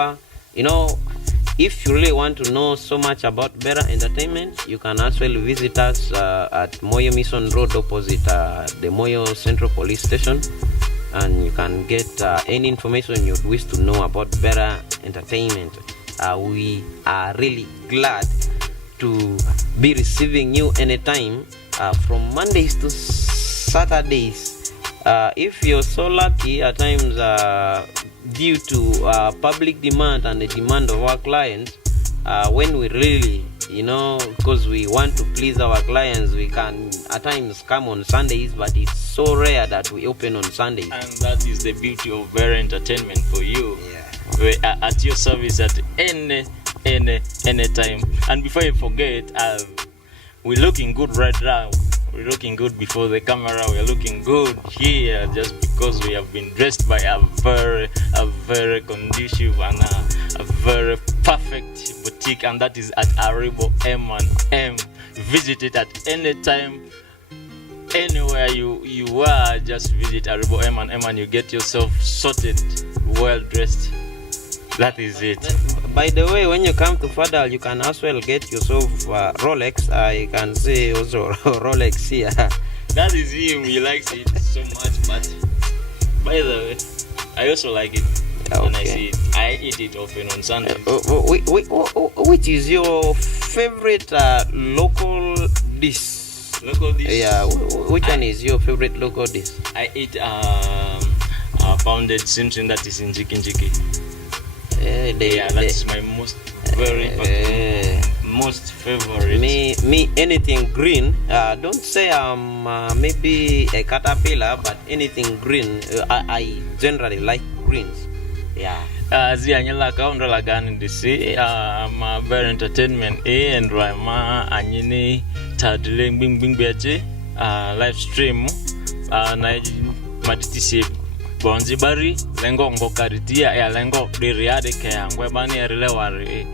offer. If you really want to know so much about Better Entertainment, you can actually visit us at Moyo Mission Road opposite the Moyo Central Police Station, and you can get any information you'd wish to know about Better Entertainment. We are really glad to be receiving you anytime from Mondays to Saturdays. If you're so lucky, at times due to public demand and the demand of our clients, when we really, because we want to please our clients, we can at times come on Sundays, but it's so rare that we open on Sundays. And that is the beauty of Better Entertainment for you. Yeah. We are at your service at any time. And before you forget, we're looking good right now. We're looking good before the camera. We're looking good here just because we have been dressed by a very conducive and a very perfect boutique, and that is at Aribo M&M. Visit it at any time, anywhere you are. Just visit Aribo M&M and you get yourself sorted, well dressed. That is it. By the way, when you come to Fadal, you can as well get yourself Rolex. I can say also Rolex here. That is him. He likes it so much. But by the way, I also like it. Okay. When I see it, I eat it often on Sundays. Which is your favorite local dish? Local dish? Yeah. Which one is your favorite local dish? I eat pounded simsim that is in Njiki. That's my most most favorite. Me anything green. Don't say I'm maybe a caterpillar, but anything green. I generally like greens. Yeah. Zianyala kaunda lagani disi ma Better Entertainment and Rama anyini tadling bing beche live stream na maditisi bonzi bari lengo ngokaritia ya lengo diriade ke angwe bani erelewari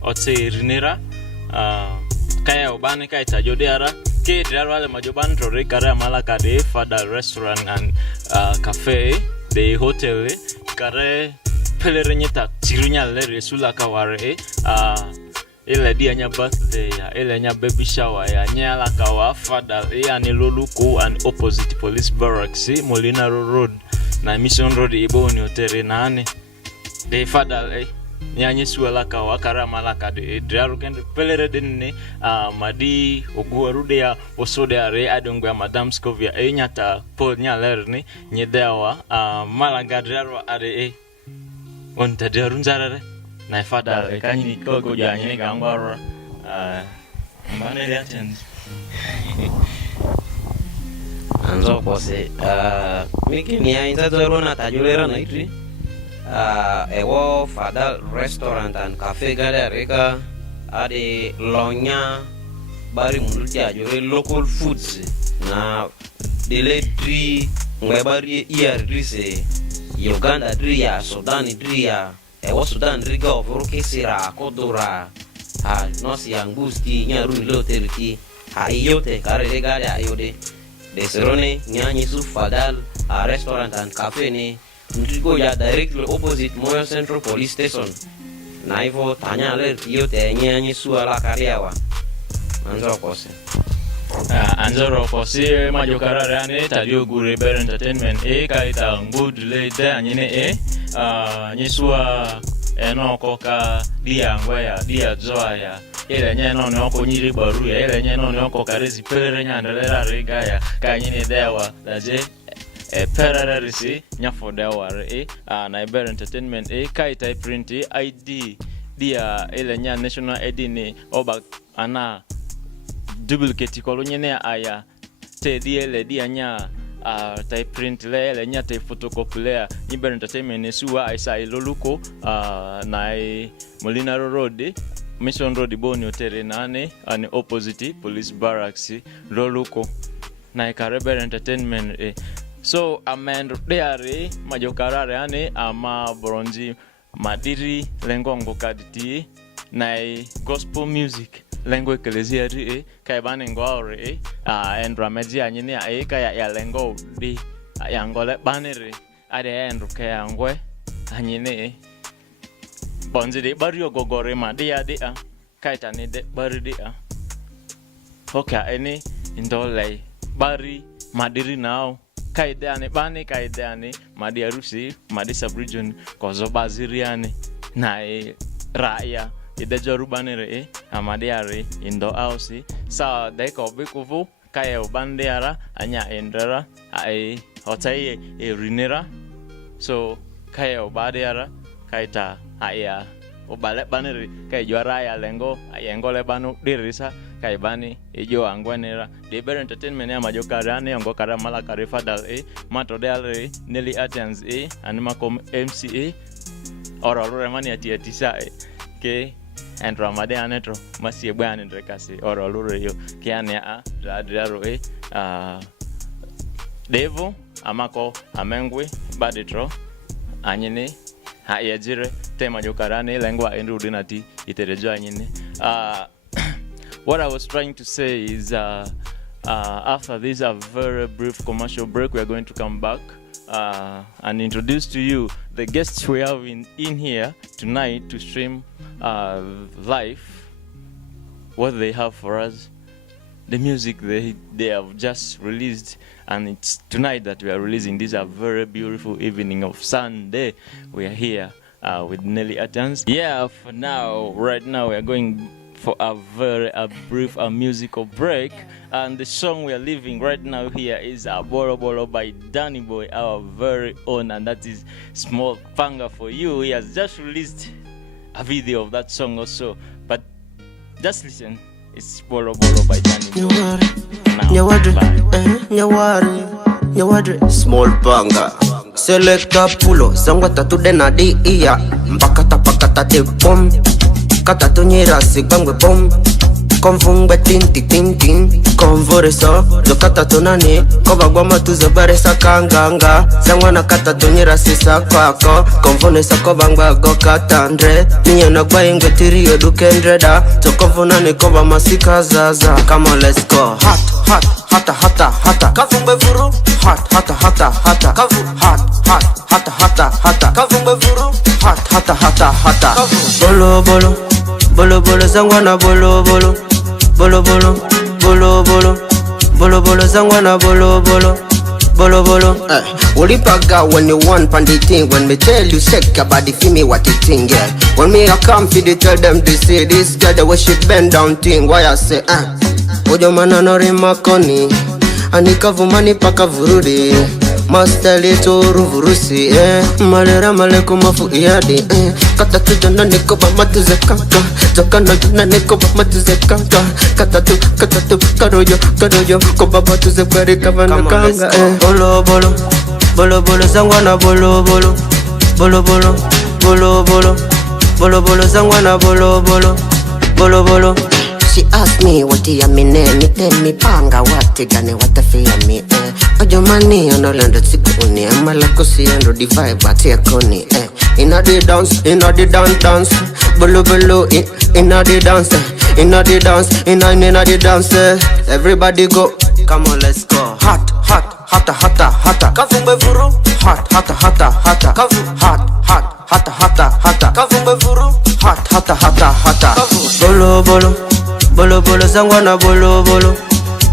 otse rinera kaya obani kai tajodiara ke dirwale majoban tore kare malaka de Fadal restaurant and cafe de hotel kare pelerenyeta tirunyale resula kaware ile dia nya birthday ya ile nya baby shower ya nyala kawa Fadal yani loluku and opposite police barracks Molina Road na Mission Road iboni hotel nane de Fadal nyanyi suala kawa karama laka de draru kende pelere dinne madi oguarude ya osode are adongwa madam Scovia nyata Paul nyalerni nyedewa malaga draru are onta draru nzarare na Fadal kanyi kogo janye gangwara mbane de attend anzo kose mikini ya inzazoro na tajulera na itri ewo Fadal restaurant and cafe gada reka ade lonya bari muluti ajore local foods na dele tri ngwebari iardrise Uganda dria Sudan dria ewo Sudan riga ofruke sira kodora nosi angusti nyaruni loteriti ayote kare gada ayode deserone nyanyi su Fadal restaurant and cafe ne Ndigo ya directly opposite Moyo Central Police Station. Na hivyo tanya alert yote nyanyi suala kariawa. Anzoro kose majokarare ane tadio gure Better Entertainment kaita good late anyine nyisua enokoka dia ngwaya dia zoaya ile nyeno noko nyiri baruya ile nyeno noko karezi pelere nyandalera regaya kanyine dewa laje perararisi nyafodaware na Better Entertainment kaita print ID dia ile nya national ID ni oba ana duplicate kolonyene aya te dia nya type print le nya type photocopy le ni Better Entertainment suwa isa iloluko na Molina Road Mission Road Boni Hotel nane ani opposite police barracks loluko na Better Entertainment So amendo deare majokarare ane ama bronzi madiri lengo kaditi na gospel music lengo ecclesia kai bane ngore endra meji anyine kaya ya lengo di yangole banere ade endro kaya ngwe anyine bonzi de bari ogogore ma dia kaita ne de bari dia hoka ene indole bari madiri now kaide ane bani kaide ane madi arusi madi subregion kozo baziriane na raya ide jorubane re amadi are indo ausi sa de ko bikuvu kaya ubandiara anya endera ai hotai rinera so kaya ubadiara kaita aya obale banere kay juara ya lengo ayengo le banu dirisa kay bani ejo angwanera de ber entertainment ya majokarane yango kara mala karefa dal mato dal neli attends anima kom MCA ora lore mani atisa ke and ramade anetro masi ebane ndrekasi ora lore yo ke ane a radaro devo amako amengwe badetro anyine ha yajire tema jokarane lengwa endu dinati iterejo anyine what I was trying to say is after this a very brief commercial break, we are going to come back and introduce to you the guests we have in here tonight to stream live what they have for us, the music they have just released. And it's tonight that we are releasing this a very beautiful evening of Sunday. We are here with Nelly Attans. Yeah, for now, right now we are going for a brief musical break. And the song we are leaving right now here is Bolo Bolo by Danny Boy, our very own, and that is Small Panga for you. He has just released a video of that song also. But just listen, it's Bolo Bolo by Danny Boy. Nyawadre Small Panga Selecta pulo Zangwa tatu dena di iya Mpakata pakata te bom Kata tu nyira sigbangwe bom Konfungwe tinti tinti Konvore so Zokata tu nani Koba gwama tu zobare sa kanganga Zangwa na kata tu nyira sisa kwako Konfone sa kobangwa go katandre Niya na gwa inge tiri yodu kendreda To konfonane koba masika zaza Come on let's go Hot hot hata hata hata kavumbe vuru hot hata hata hata kavu hot hot hata hata hata kavumbe vuru hot hata hata hata bolo bolo bolo bolo zangwana bolo bolo bolo bolo bolo bolo bolo bolo zangwana bolo bolo bolo bolo ulipaga when you want pandi thing when me tell you shake your body feel me what you think yeah when me I come for they tell them they say this girl the way she bend down thing why I say Ojo mana nori makoni Anika vumani paka vurudi Masteli toru vurusi Malera maleku mafu iadi Kata tu jana niko ba matuze kaka Jokana jana niko ba matuze kaka Kata tu karoyo Koba matuze kweri kavana kanga Bolo bolo Bolo bolo zangwana bolo bolo Bolo bolo Bolo bolo Bolo bolo zangwana bolo bolo Bolo bolo She asked me what you mean, me tell me panga what you gonna what the fear me Ojo mani onolando sikuni Amalakosi ando the vibe at your koni Inna the dance Bolo bolo inna the dance Inna the dance Everybody go Come on let's go Hot hot hata hata hata Kavumbe vuru Hot hata hata hata Kavu hot hot hata hata hata Kavumbe vuru Hot hata hata hata Bolo bolo Bolo bolo zangwana bolo bolo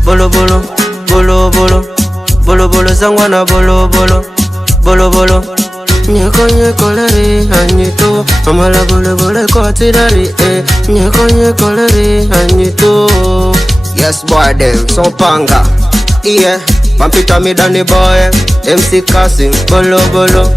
Bolo bolo Bolo bolo Bolo bolo zangwana bolo bolo Bolo bolo Nyeko leri anyito Amala bolo bolo kwa tirari Nyeko leri anyito Yes boy them so panga Yeah Pampita mi Danny Boy MC Kasim Bolo bolo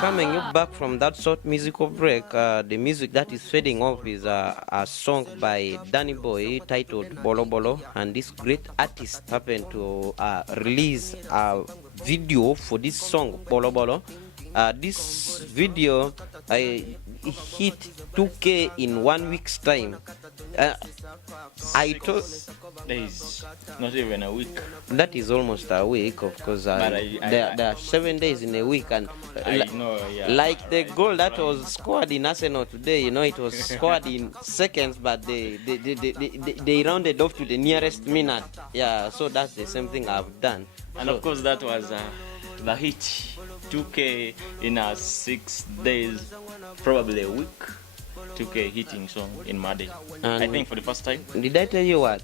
Coming you back from that short musical break, the music that is fading off is a song by Danny Boy titled Bolo Bolo, and this great artist happened to release a video for this song Bolo Bolo. This video hit 2K in 1 week's time. I told 6 days, not even a week. that is almost a week, of course. But There are 7 days in a week, and I know, yeah. like the goal that was scored in Arsenal today, it was scored in seconds, but they rounded off to the nearest minute. Yeah, so that's the same thing I've done. And of course, that was the hit 2K in 6 days, probably a week. 2K hitting song in Made. I think for the first time. Did I tell you what?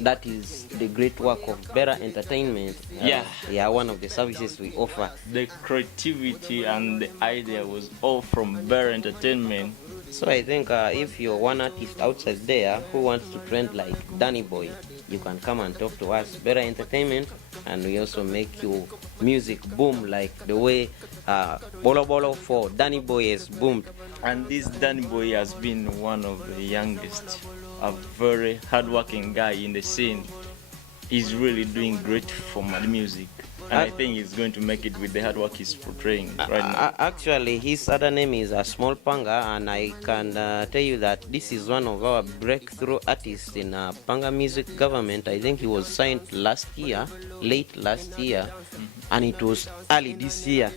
That is the great work of Better Entertainment. Yeah, one of the services we offer. The creativity and the idea was all from Better Entertainment. So I think if you're one artist outside there who wants to trend like Danny Boy, you can come and talk to us, Better Entertainment, and we also make your music boom like the way Bolo Bolo for Danny Boy has boomed. And this Danny Boy has been one of the youngest, a very hardworking guy in the scene. He's really doing great for Mad music. And I think he's going to make it with the hard work he's portraying right now. Actually, his other name is Small Panga, and I can tell you that this is one of our breakthrough artists in Panga Music Government. I think he was signed last year, late last year, and it was early this year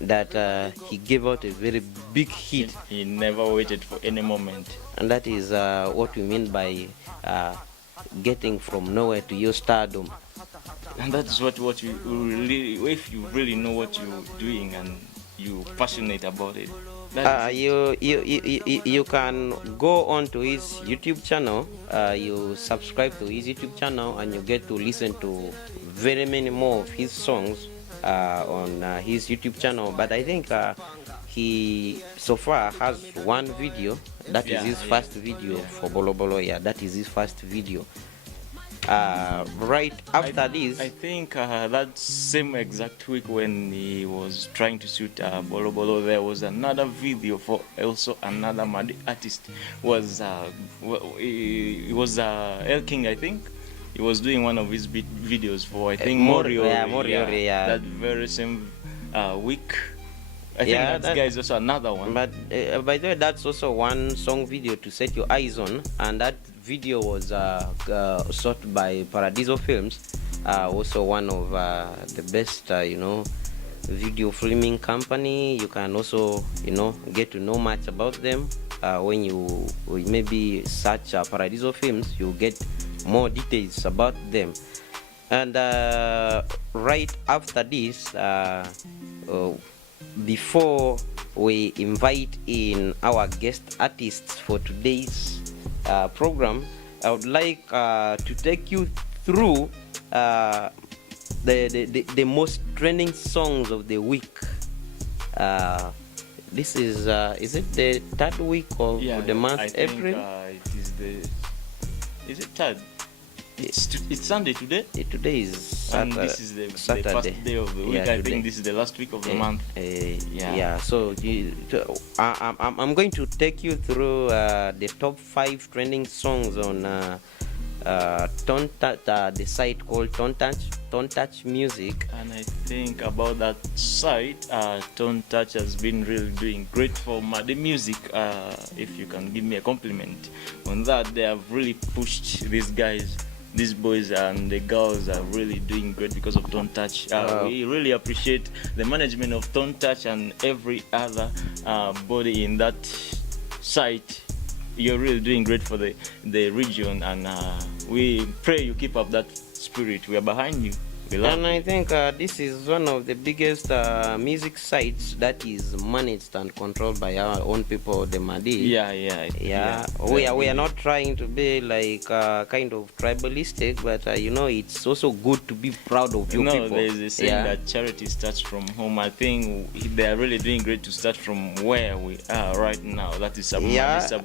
that he gave out a very big hit. He never waited for any moment. And that is what we mean by getting from nowhere to your stardom. And that's what you really, if you really know what you're doing and you're passionate about it. You can go on to his YouTube channel. You subscribe to his YouTube channel, and you get to listen to very many more of his songs on his YouTube channel. But I think he so far has one video. That is his first video for Bolo Bolo. Yeah, that is his first video. Right after this, I think that same exact week when he was trying to shoot Bolo Bolo, there was another video for also another Mad artist. It was El King, I think. He was doing one of his videos for, I think, Morio. Yeah. That very same week. I think that guy is also another one. But by the way, that's also one song video to set your eyes on, and that video was shot by Paradiso Films, also one of the best, video filming company. You can also, get to know much about them when you maybe search Paradiso Films. You get more details about them. And right after this, before we invite in our guest artists for today's program, I would like to take you through the most trending songs of the week. This is it the third week of the month, I April? Think, is it third? It's Sunday today. Today is Saturday. And this is the first day of the week. I think this is the last week of the month. So I'm going to take you through the top 5 trending songs on the site called Tone Touch Music. And I think about that site, Tone Touch has been really doing great for Mad music. If you can give me a compliment on that, they have really pushed these guys. These boys and the girls are really doing great because of Tone Touch. We really appreciate the management of Tone Touch and every other body in that site. You're really doing great for the region, and we pray you keep up that spirit. We are behind you. And I think this is one of the biggest music sites that is managed and controlled by our own people, the Madi. We are not trying to be like kind of tribalistic, but it's also good to be proud of your people. There's a saying that charity starts from home. I think they are really doing great to start from where we are right now. That is sub-region, to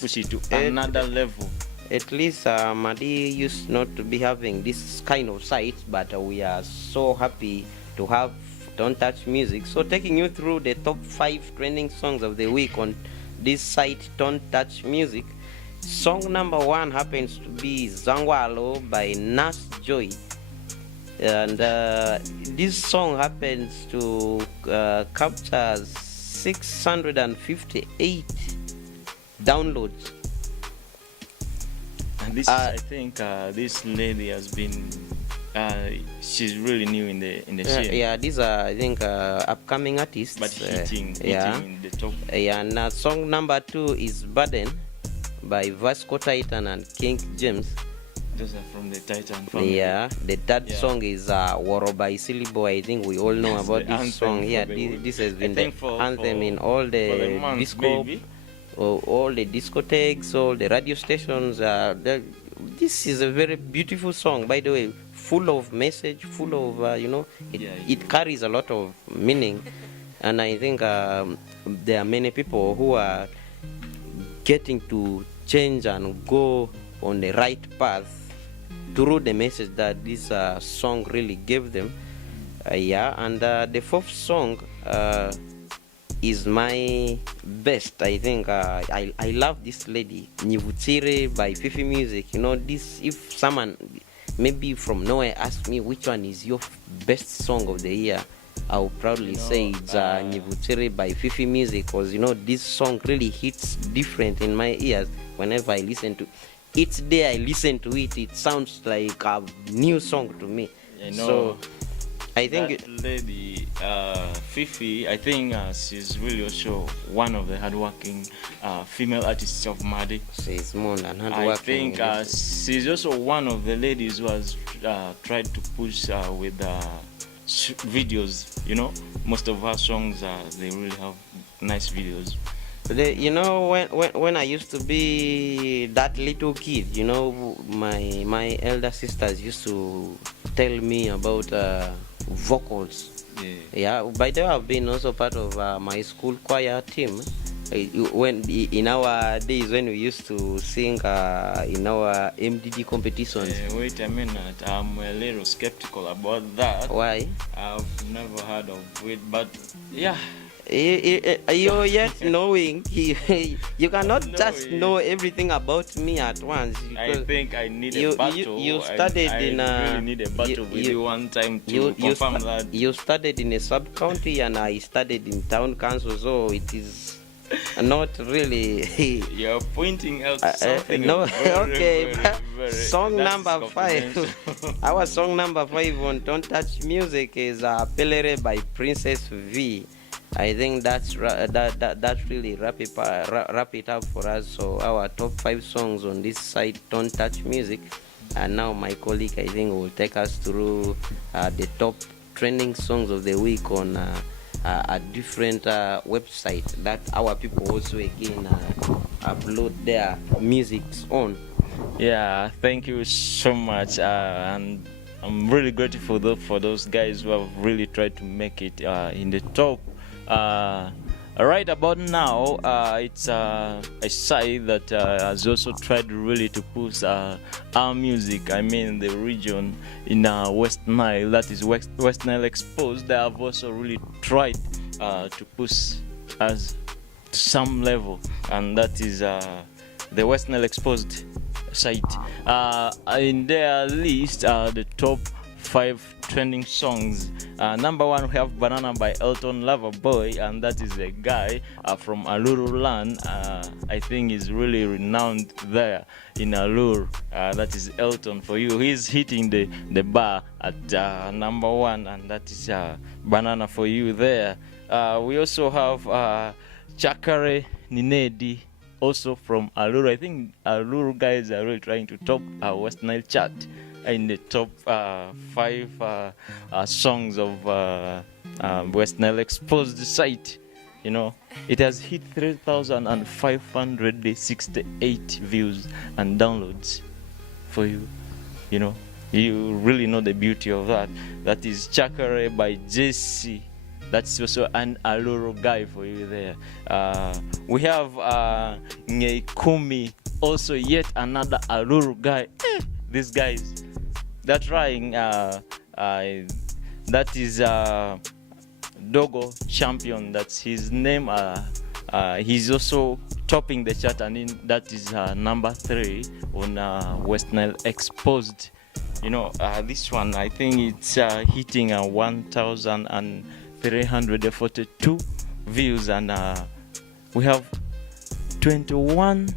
push it to another level. At least Madi used not to be having this kind of sites, but we are so happy to have Tone Touch Music. So taking you through the top 5 trending songs of the week on this site, Tone Touch Music. Song number 1 happens to be Zangwalo by Nas Joy. And this song happens to capture 658 downloads This I think this lady has been. She's really new in the scene. Yeah, these are I think upcoming artists. But hitting in the top. Yeah, and song number 2 is Burden by Vasco Titan and King James. Those are from the Titan family. Yeah, the third song is Waro by Silibo. I think we all know about this song. Yeah, this has been the anthem in all the disco, all the discotheques, all the radio stations. This is a very beautiful song, by the way, full of message, full of it carries a lot of meaning, and I think there are many people who are getting to change and go on the right path through the message that this song really gave them. And the fourth song is my best. I think I love this lady, Nivutire by Fifi Music. This, if someone maybe from nowhere asks me which one is your best song of the year, I'll proudly say it's Nivutire by Fifi Music, because this song really hits different in my ears whenever I listen to each day I listen to it. It sounds like a new song to me. So I think that lady Fifi, I think she's really also one of the hardworking female artists of Madi. She's more than hardworking. I think she's also one of the ladies who has tried to push with videos. Most of her songs they really have nice videos. When I used to be that little kid, my elder sisters used to tell me about vocals. Yeah. By the way, I've been also part of my school choir team. When in our days when we used to sing in our MDD competitions. Wait a minute, I'm a little skeptical about that. Why? I've never heard of it, but yeah. You're yet knowing. You cannot just know everything about me at once. I think I need a battle. You studied I really need a battle with you one time to confirm that. You studied in a sub-county and I studied in town council, so it is not really. You're pointing out something. No, okay. Very, song number 5. Our song number 5 on Don't Touch Music is Pelere by Princess V. I think that really wrap it up for us. So our top 5 songs on this site, Don't Touch Music, and now my colleague I think will take us through the top trending songs of the week on a different website that our people also again upload their musics on. Yeah, thank you so much, and I'm really grateful for those guys who have really tried to make it in the top. Right about now, it's a site that has also tried really to push our music. I mean, the region in West Nile, that is West Nile Exposed. They have also really tried to push us to some level, and that is the West Nile Exposed site. In their list, the top 5 trending songs. Number 1, we have Banana by Elton Loverboy, and that is a guy from Aluru land. I think he's really renowned there in Aluru. That is Elton for you. He's hitting the bar at number 1, and that is Banana for you there. We also have Chakare Ninedi, also from Aluru. I think Aluru guys are really trying to top our West Nile chart in the top 5 songs of West Nile Exposed site. It has hit 3,568 views and downloads for you. You really know the beauty of that. That is Chakare by JC. That's also an Aluru guy for you there. We have Ngekumi, also yet another Aluru guy. These guys, they're trying. That is Dogo Champion. That's his name. He's also topping the chart, and that is number 3 on West Nile Exposed. This one, I think it's hitting 1,342 views, and we have 21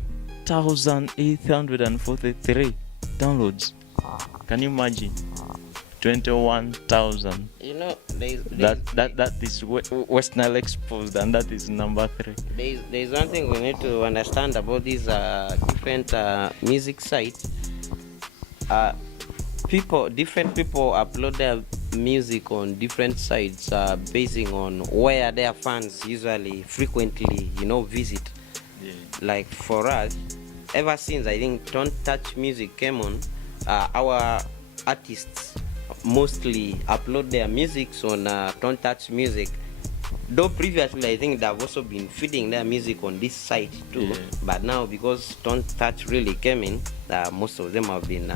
21,843 downloads. Can you imagine? 21,000. You know, That is West Nile Exposed, and that is number 3. There's one thing we need to understand about these different music sites. Different people upload their music on different sites, basing on where their fans usually frequently, visit. Yeah. Like for us, ever since I think Don't Touch Music came on, our artists mostly upload their musics on Don't Touch Music. Though previously I think they've also been feeding their music on this site too, yeah. But now because Don't Touch really came in, most of them have been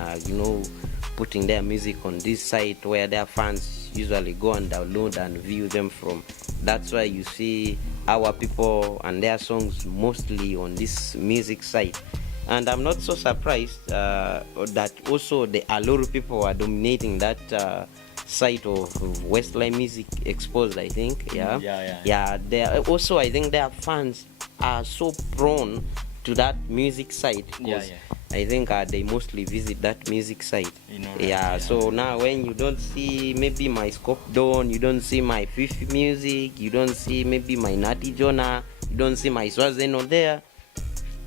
putting their music on this site where their fans usually go and download and view them from. That's why you see our people and their songs mostly on this music site. And I'm not so surprised that also the Aluru people are dominating that site of Westline Music Exposed, I think. Yeah. They also, I think their fans are so prone to that music site. Yeah. I think they mostly visit that music site. So now when you don't see maybe my Scope Dawn, you don't see my Fifi Music, you don't see maybe my Natty Jonah, you don't see my Swarz on there,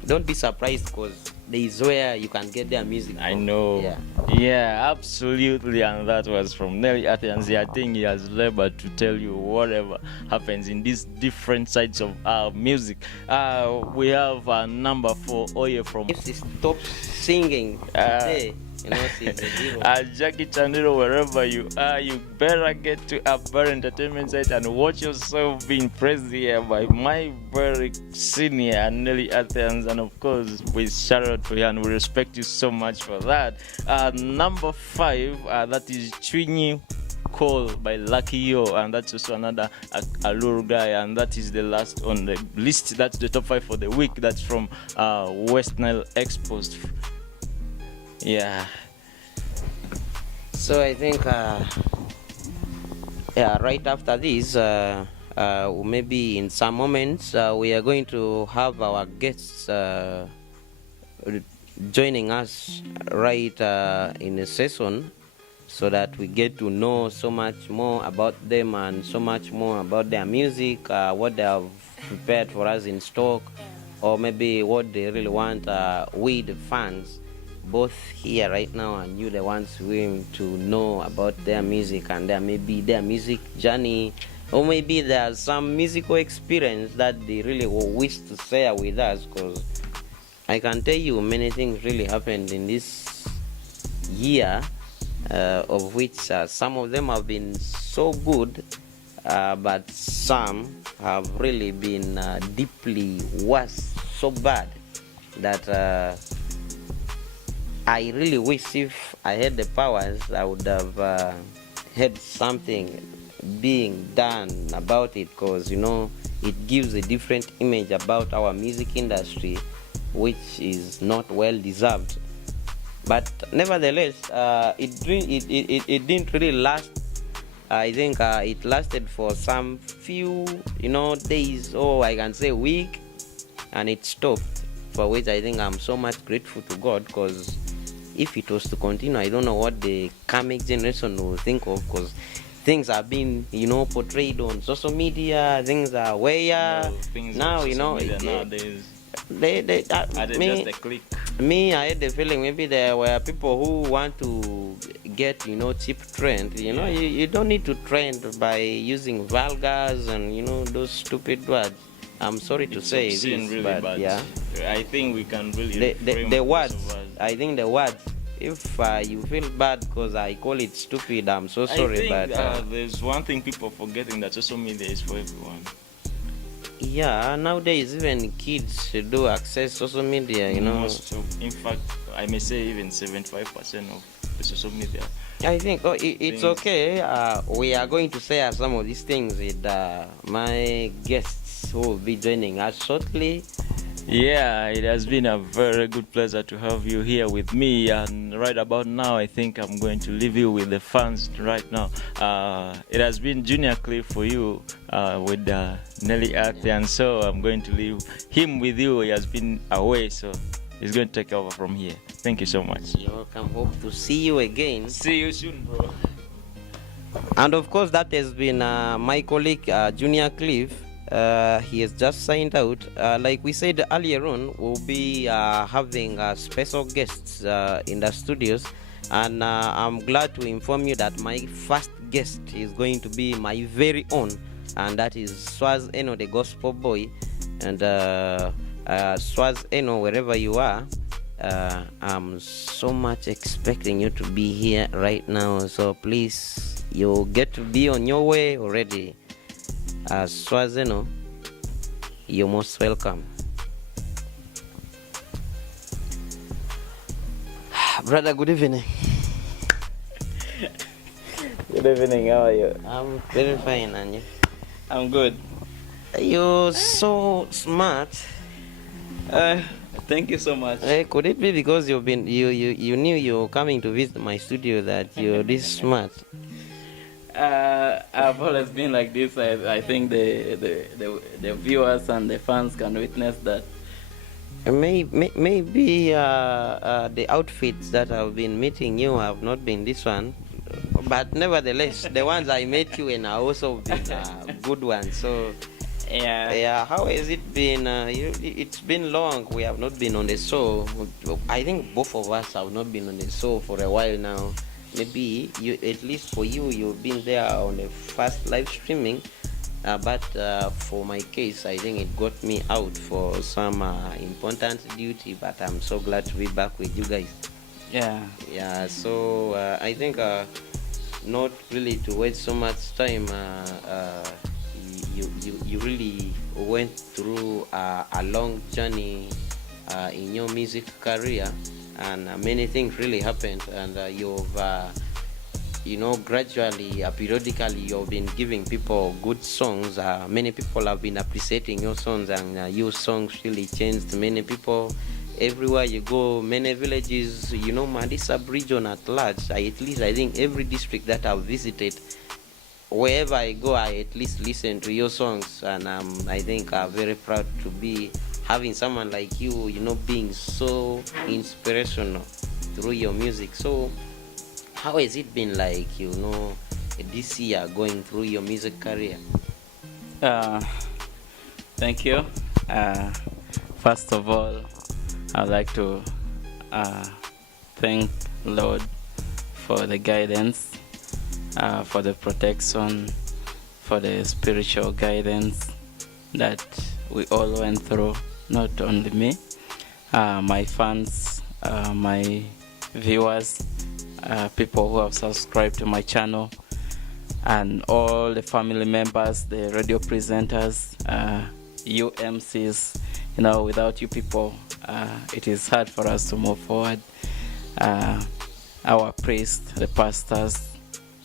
don't be surprised, because there is where you can get their music from. I know. Yeah, absolutely. And that was from Nelly Athens. I think he has labored to tell you whatever happens in these different sides of our music. We have number 4, Oye from. If she stops singing today, she's a hero. Jackie Chandiro, wherever you are, you better get to a Bar Entertainment site and watch yourself being praised here by my very senior Nelly Athens, and of course with shout out to you, and we respect you so much for that. Number 5, that is Chwinyi Call by Lucky Yo, and that's also another Aluru guy, and that is the last on the list. That's the top 5 for the week. That's from West Nile Exposed. Yeah. So I think right after this, maybe in some moments we are going to have our guests joining us right in a session, so that we get to know so much more about them and so much more about their music, what they have prepared for us in stock, or maybe what they really want we the fans, both here right now and you, the ones willing to know about their music and maybe their music journey, or maybe there's some musical experience that they really wish to share with us, because I can tell you many things really happened in this year, of which some of them have been so good, but some have really been deeply worse, so bad that I really wish if I had the powers, I would have had something being done about it, because it gives a different image about our music industry, which is not well deserved. But nevertheless, it didn't really last. I think it lasted for some few days, or I can say week, and it stopped, for which I think I'm so much grateful to God, because if it was to continue, I don't know what the coming generation will think of, because things are being portrayed on social media. Things are where now nowadays they just a click. Me, I had the feeling maybe there were people who want to get cheap trend. You don't need to trend by using vulgars and those stupid words. I'm sorry to say this, really, but yeah, I think we can really the words. I think the words. If you feel bad because I call it stupid, I'm so sorry. I think, but there's one thing people are forgetting, that social media is for everyone. Yeah, nowadays even kids do access social media. In fact, I may say even 75% of the social media. I think it's okay. We are going to share some of these things with my guests who will be joining us shortly. Yeah, it has been a very good pleasure to have you here with me, and right about now I think I'm going to leave you with the fans right now. It has been Junior Cliff for you with Nelly Arte, and so I'm going to leave him with you. He has been away, so he's going to take over from here. Thank you so much. You're welcome. Hope to see you again. See you soon, bro. And of course, that has been my colleague, Junior Cliff. He has just signed out. Like we said earlier on, we'll be having special guests in the studios. And I'm glad to inform you that my first guest is going to be my very own. And that is Swarz Eno, the gospel boy. And Swarz Eno, wherever you are, I'm so much expecting you to be here right now. So please, you get to be on your way already. Swarz Eno, you're most welcome. Brother, good evening. Good evening, how are you? I'm very fine, and you? I'm good. You're so smart. Thank you so much. Could it be because you knew you were coming to visit my studio that you're this smart? I've always been like this. I think the viewers and the fans can witness that. Maybe the outfits that I've been meeting you have not been this one, but nevertheless, the ones I met you in are also been good ones. So yeah. How has it been? It's been long. We have not been on the show. I think both of us have not been on the show for a while now. Maybe you, at least for you, you've been there on the first live streaming. But for my case, I think it got me out for some important duty. But I'm so glad to be back with you guys. Yeah. So I think not really to waste so much time. You really went through a long journey in your music career, and many things really happened, and you've gradually, periodically, you've been giving people good songs. Many people have been appreciating your songs, and your songs really changed many people. Everywhere you go, many villages, Madi sub-region at large, I think every district that I've visited, wherever I go, I at least listen to your songs, and I think I'm very proud to be having someone like you, being so inspirational through your music. So how has it been like, this year going through your music career? Thank you. First of all, I'd like to thank Lord for the guidance, for the protection, for the spiritual guidance that we all went through. Not only me, my fans, my viewers, people who have subscribed to my channel, and all the family members, the radio presenters, UMCs. Without you people, it is hard for us to move forward. Our priests, the pastors,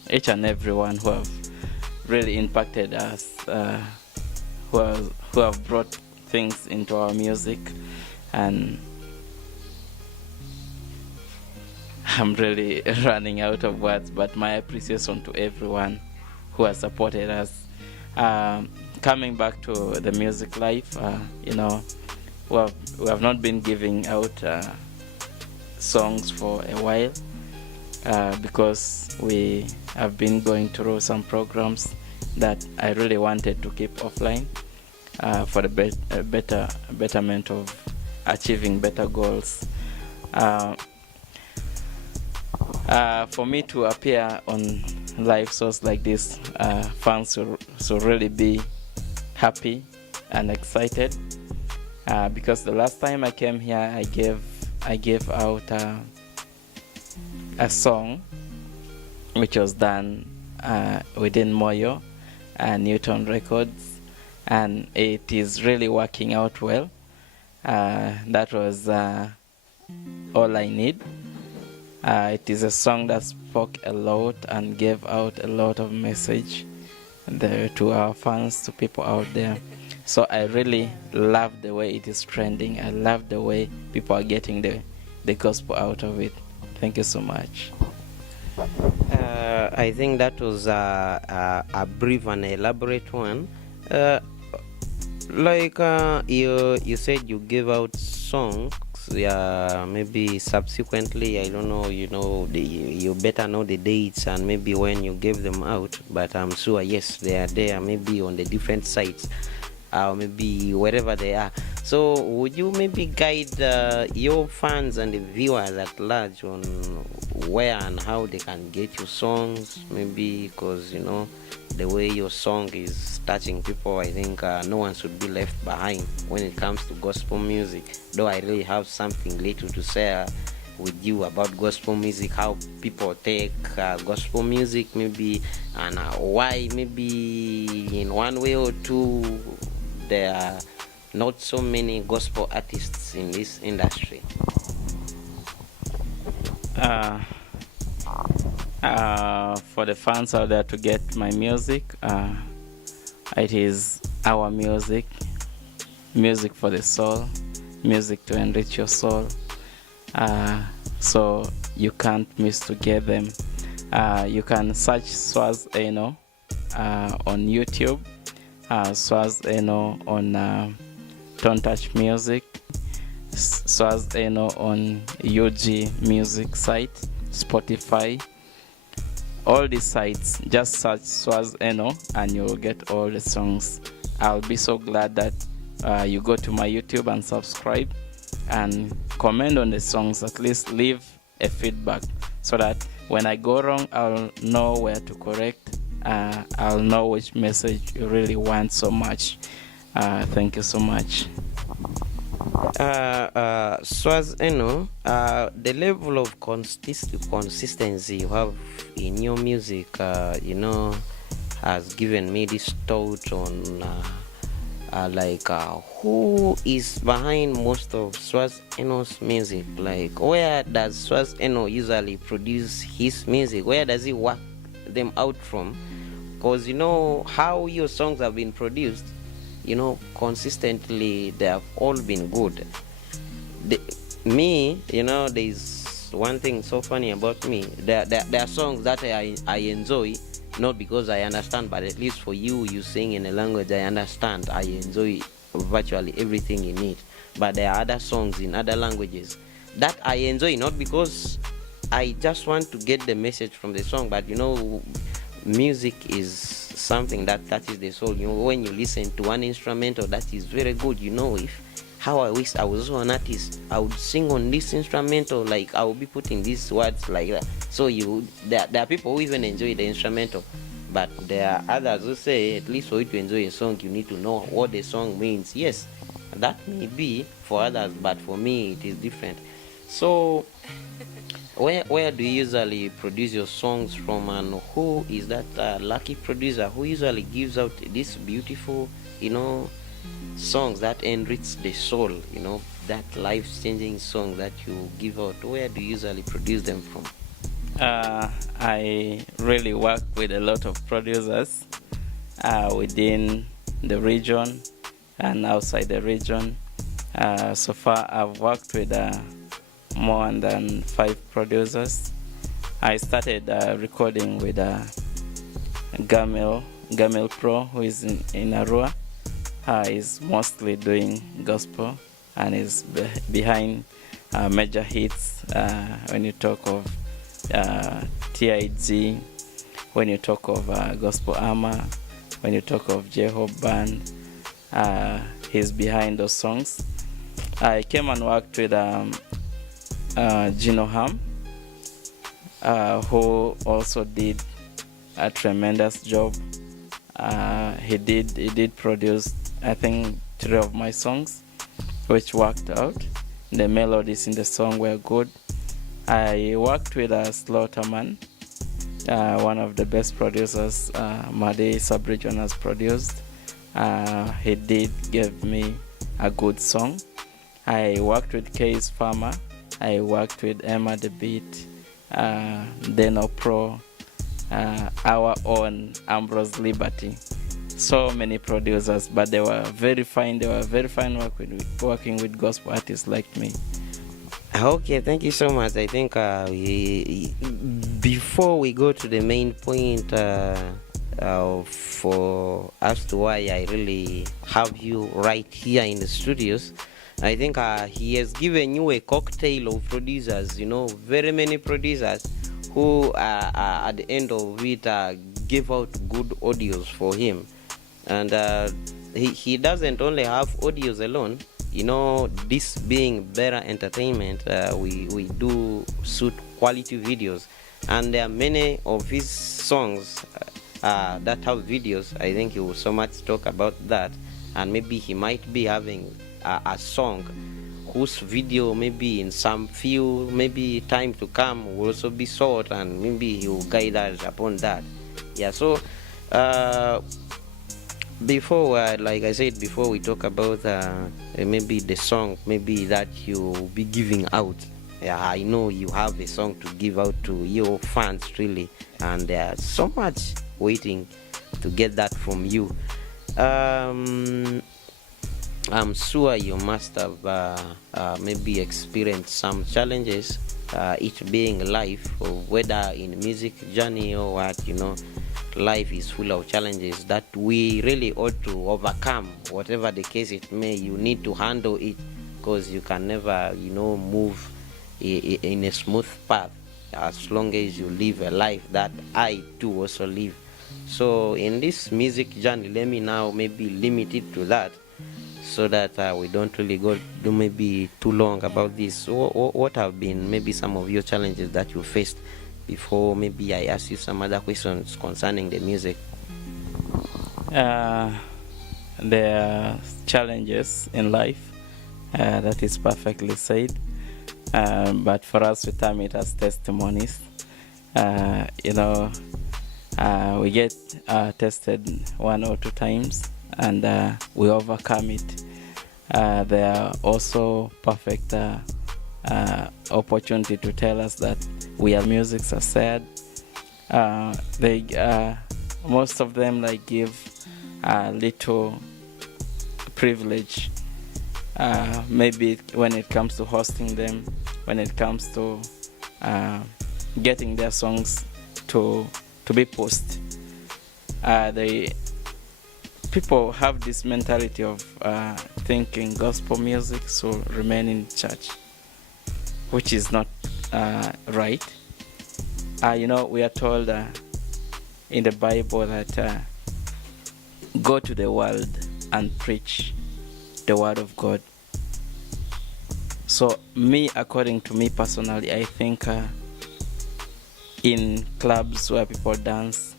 each and everyone who have really impacted us, who have brought things into our music, and I'm really running out of words, but my appreciation to everyone who has supported us. Coming back to the music life, we have not been giving out songs for a while because we have been going through some programs that I really wanted to keep offline for the betterment of achieving better goals. For me to appear on live shows like this, fans should really be happy and excited, because the last time I came here, I gave out a song which was done within Moyo and Newton Records, and it is really working out well. That was All I Need. It is a song that spoke a lot and gave out a lot of message to our fans, to people out there. So I really love the way it is trending. I love the way people are getting the gospel out of it. Thank you so much. I think that was a brief and elaborate one. You said you gave out songs yeah, maybe subsequently, I don't know, you better know the dates and maybe when you gave them out, but I'm sure, yes, they are there, maybe on the different sites, maybe wherever they are. So would you maybe guide your fans and the viewers at large on where and how they can get your songs? Maybe because the way your song is touching people, I think no one should be left behind when it comes to gospel music. Though I really have something little to share with you about gospel music, how people take gospel music, maybe, and why maybe in one way or two there are not so many gospel artists in this industry. For the fans out there to get my music, it is our music for the soul, music to enrich your soul. So you can't miss to get them. You can search Swarz on YouTube, Swarz on Don't Touch Music, Swarz on UG Music site, Spotify. All these sites, just search Swarz and you'll get all the songs. I'll be so glad that you go to my YouTube and subscribe and comment on the songs. At least leave a feedback so that when I go wrong, I'll know where to correct. I'll know which message you really want so much. Thank you so much. Swarz, the level of consistency you have in your music, has given me this thought on who is behind most of Swarz Eno's music. Like, where does Swarz Eno usually produce his music? Where does he work them out from? Because how your songs have been produced, consistently they have all been good. There's one thing so funny about me. There are songs that I enjoy, not because I understand, but at least for you sing in a language I understand. I enjoy virtually everything in it. But there are other songs in other languages that I enjoy, not because I just want to get the message from the song, but music is something that touches the soul. When you listen to one instrumental that is very good, if how I wish I was also an artist, I would sing on this instrumental, like I will be putting these words like that. So there are people who even enjoy the instrumental, but there are others who say, at least for you to enjoy a song, you need to know what the song means. Yes, that may be for others, but for me it is different. So where do you usually produce your songs from, and who is that lucky producer who usually gives out these beautiful songs that enrich the soul, that life-changing song that you give out? Where do you usually produce them from? I really work with a lot of producers within the region and outside the region. So far I've worked with more than 5 producers. I started recording with Gamil Pro, who is in Arua. He's mostly doing gospel and is behind major hits when you talk of TIG, when you talk of Gospel Armor, when you talk of J-Hope Band. He's behind those songs. I came and worked with Gino Ham, who also did a tremendous job. He did produce, I think, 3 of my songs, which worked out. The melodies in the song were good. I worked with Slaughterman, one of the best producers Made Sub-Region has produced. He did give me a good song. I worked with Case Farmer. I worked with Emma the Beat, Deno Pro, our own Ambrose Liberty. So many producers, but they were very fine. They were very fine working with gospel artists like me. Okay, thank you so much. I think before we go to the main point for as to why I really have you right here in the studios, I think he has given you a cocktail of producers, very many producers who at the end of it give out good audios for him. And he doesn't only have audios alone. This being better entertainment, we do shoot quality videos, and there are many of his songs that have videos. I think he will so much talk about that, and maybe he might be having a song whose video maybe in some few maybe time to come will also be short, and maybe he will guide us upon that. Yeah, so before like I said before, we talk about maybe the song maybe that you'll be giving out. Yeah, I know you have a song to give out to your fans really, and there's so much waiting to get that from you. I'm sure you must have maybe experienced some challenges, it being life, or whether in music journey or what. Life is full of challenges that we really ought to overcome. Whatever the case it may, you need to handle it, because you can never move in a smooth path as long as you live a life that I too also live. So in this music journey, let me now maybe limit it to that, so that we don't really do maybe too long about this. What have been maybe some of your challenges that you faced before maybe I ask you some other questions concerning the music? There are challenges in life, that is perfectly said, but for us we term it as testimonies. We get tested 1 or 2 times, and we overcome it. There are also perfect opportunity to tell us that we are musics are sad. Most of them give a little privilege, maybe when it comes to hosting them, when it comes to getting their songs to be posted. People have this mentality of thinking gospel music so remain in church, which is not right. We are told in the Bible that go to the world and preach the word of God. So according to me personally, I think in clubs where people dance,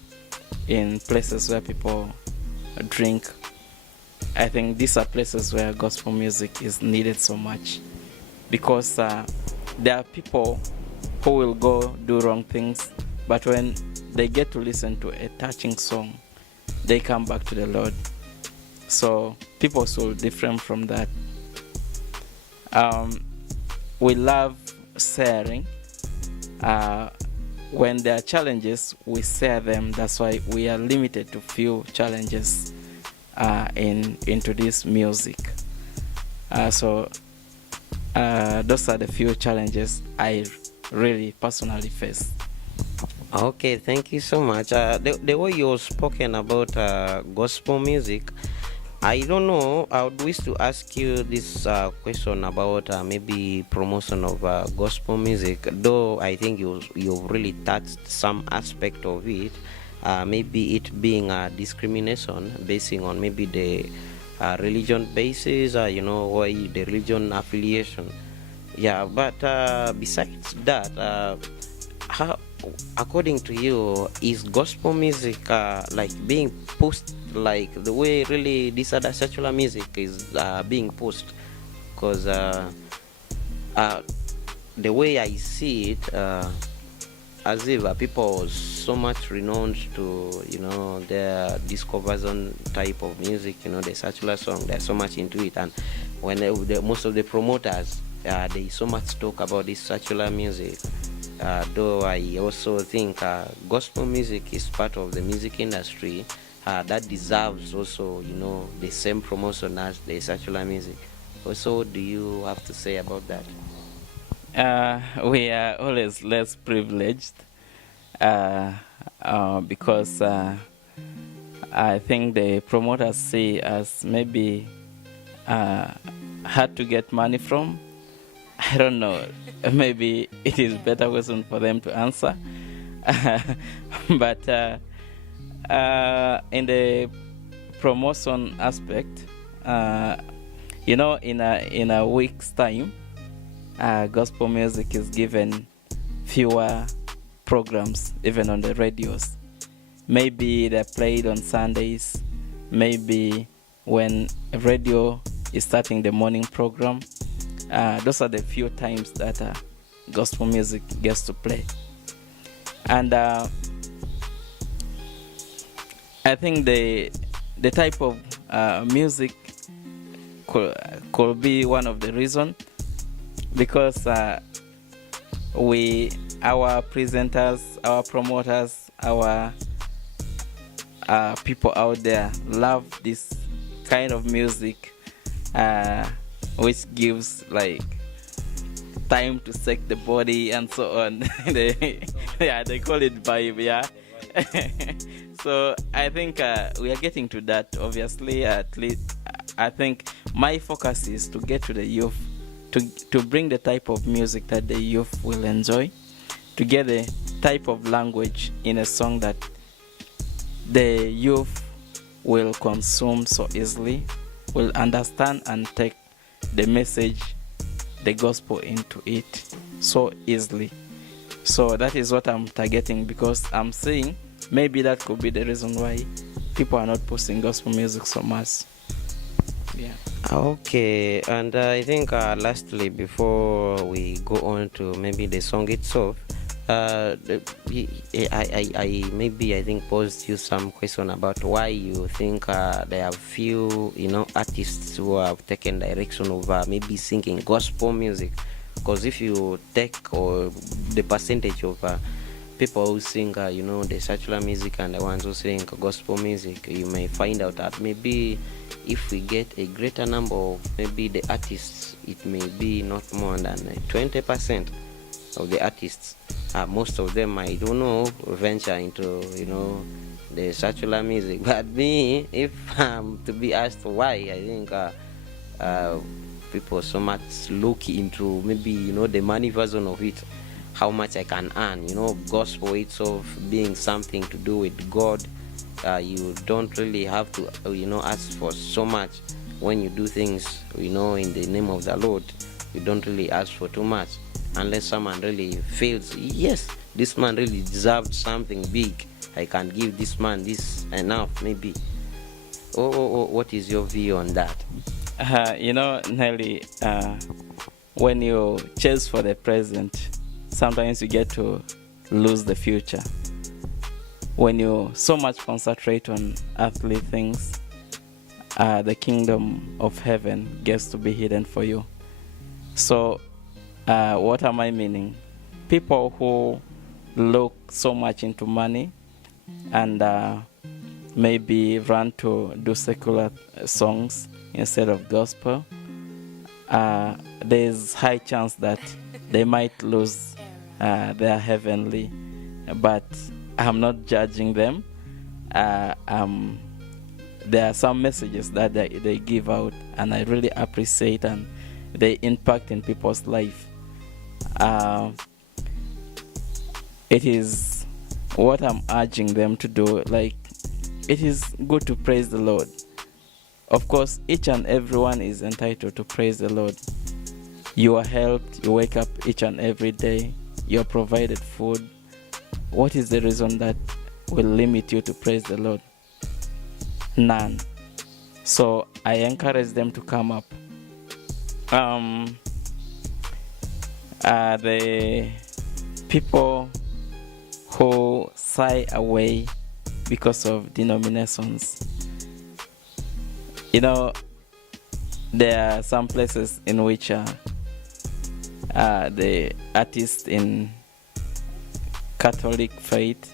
in places where people drink, I think these are places where gospel music is needed so much, because there are people who will go do wrong things, but when they get to listen to a touching song, they come back to the Lord. So people should different from that. We love sharing. When there are challenges, we share them. That's why we are limited to few challenges into this music. So those are the few challenges I really personally face. Okay, thank you so much. The way you're spoken about gospel music, I don't know. I would wish to ask you this question about maybe promotion of gospel music. Though I think you've really touched some aspect of it. Maybe it being discrimination basing on maybe the religion basis, why the religion affiliation. Yeah, but besides that, how, according to you, is gospel music being pushed like the way really this other secular music is being pushed? Because the way I see it, as if people are so much renowned to their disco version type of music, the secular song, they're so much into it, and when most of the promoters they so much talk about this secular music. Though I also think gospel music is part of the music industry that deserves also the same promotion as the secular music. Also, what do you have to say about that? We are always less privileged because I think the promoters see us maybe had to get money from? I don't know. Maybe it is better question for them to answer. But in the promotion aspect, in a week's time, gospel music is given fewer programs, even on the radios. Maybe they're played on Sundays. Maybe when a radio is starting the morning program. Those are the few times that gospel music gets to play. And I think the type of music could be one of the reasons, because our presenters, our promoters, our people out there love this kind of music, which gives like time to shake the body and so on. they call it vibe, yeah. So I think we are getting to that, obviously. At least I think my focus is to get to the youth, to bring the type of music that the youth will enjoy, to get the type of language in a song that the youth will consume so easily, will understand and take the message, the gospel into it so easily. So that is what I'm targeting, because I'm saying maybe that could be the reason why people are not posting gospel music so much. Yeah. Okay, and I think lastly, before we go on to maybe the song itself, I think posed you some question about why you think there are few artists who have taken direction of maybe singing gospel music. Because if you take the percentage of people who sing the secular music and the ones who sing gospel music, you may find out that maybe if we get a greater number of maybe the artists, it may be not more than 20% of the artists. Most of them, I don't know, venture into the secular music. But me, if I'm to be asked why, I think people so much look into maybe the money version of it, how much I can earn. Gospel itself being something to do with God, you don't really have to ask for so much. When you do things in the name of the Lord, you don't really ask for too much, unless someone really feels, yes, this man really deserved something big, I can give this man this enough, maybe. What is your view on that? Nelly, when you chase for the present, sometimes you get to lose the future. When you so much concentrate on earthly things, the kingdom of heaven gets to be hidden for you. So what am I meaning? People who look so much into money and maybe run to do secular songs instead of gospel, there's high chance that they might lose their heavenly. But I'm not judging them. There are some messages that they give out, and I really appreciate, and they impact in people's life. It is what I'm urging them to do. Like, it is good to praise the Lord. Of course, each and everyone is entitled to praise the Lord. You are helped, you wake up each and every day, you're provided food. What is the reason that will limit you to praise the Lord? None. So I encourage them to come up. The people who shy away because of denominations, there are some places in which the artists in Catholic faith,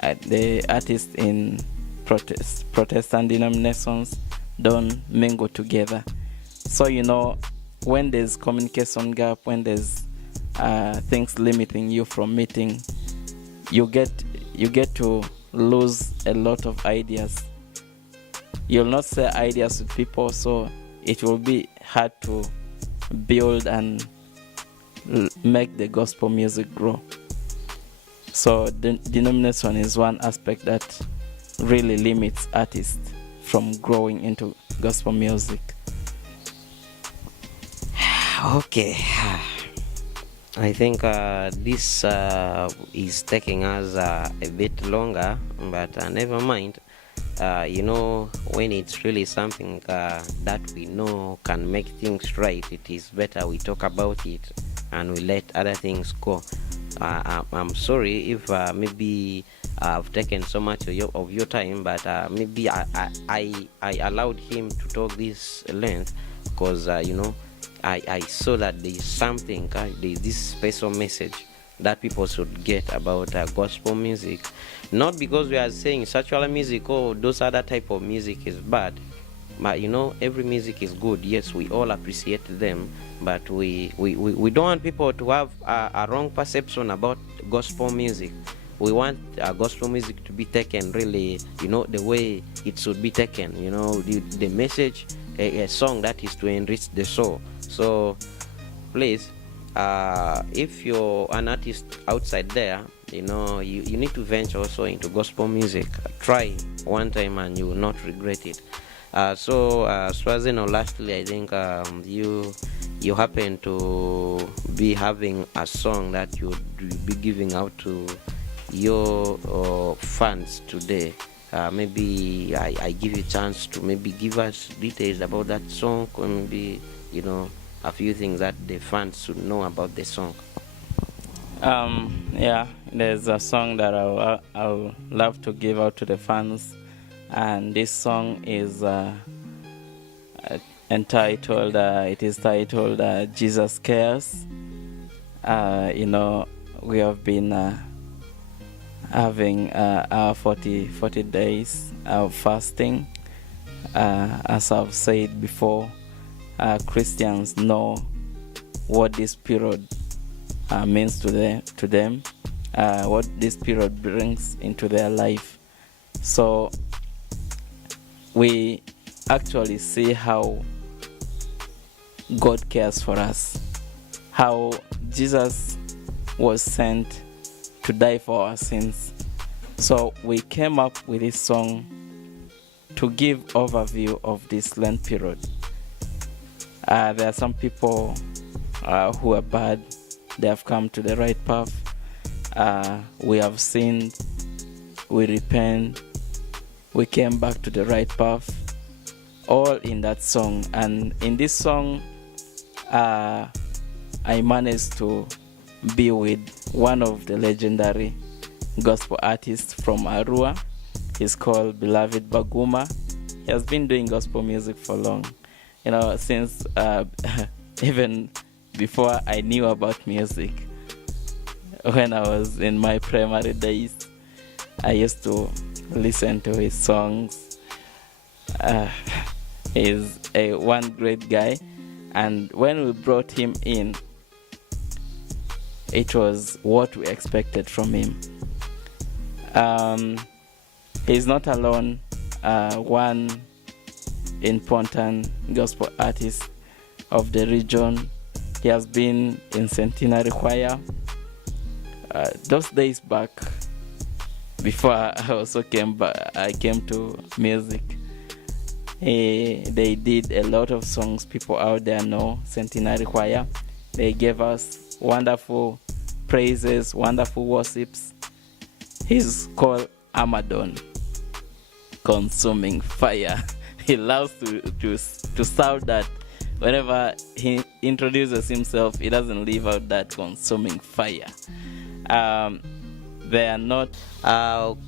the artists in Protestant denominations don't mingle together. So when there's communication gap, when there's things limiting you from meeting, you get to lose a lot of ideas. You'll not share ideas with people, so it will be hard to build and make the gospel music grow. So the denomination is one aspect that really limits artists from growing into gospel music. Okay. I think this is taking us a bit longer, but never mind. When it's really something that we know can make things right, it is better we talk about it and we let other things go. I'm sorry if maybe I've taken so much of your time, but maybe I allowed him to talk this length because I saw that there is something, there is this special message that people should get about gospel music. Not because we are saying secular music or those other type of music is bad, but every music is good. Yes, we all appreciate them, but we don't want people to have a wrong perception about gospel music. We want gospel music to be taken really, the way it should be taken. The message, a song that is to enrich the soul. So please, if you're an artist outside there, you need to venture also into gospel music. Try one time and you will not regret it. Swarz, lastly, I think you happen to be having a song that you would be giving out to your fans today. Maybe I give you a chance to maybe give us details about that song, or maybe a few things that the fans should know about the song. There's a song that I'll love to give out to the fans, and this song is entitled Jesus Cares. We have been having our 40 days of fasting. As I've said before, Christians know what this period means to them, what this period brings into their life. So we actually see how God cares for us, how Jesus was sent to die for our sins. So we came up with this song to give overview of this Lent period. There are some people who are bad. They have come to the right path. We have sinned. We repent. We came back to the right path. All in that song. And in this song, I managed to be with one of the legendary gospel artists from Arua. He's called Beloved Baguma. He has been doing gospel music for long. Since even before I knew about music. When I was in my primary days, I used to listen to his songs. He's one great guy, and when we brought him in, it was what we expected from him. He's not alone. One important gospel artist of the region. He has been in Centenary Choir. Those days back, before I also came to music, they did a lot of songs people out there know. Centenary Choir, they gave us wonderful praises, wonderful worships. He's called Amadon, consuming fire. He loves to shout that. Whenever he introduces himself, he doesn't leave out that consuming fire. They are not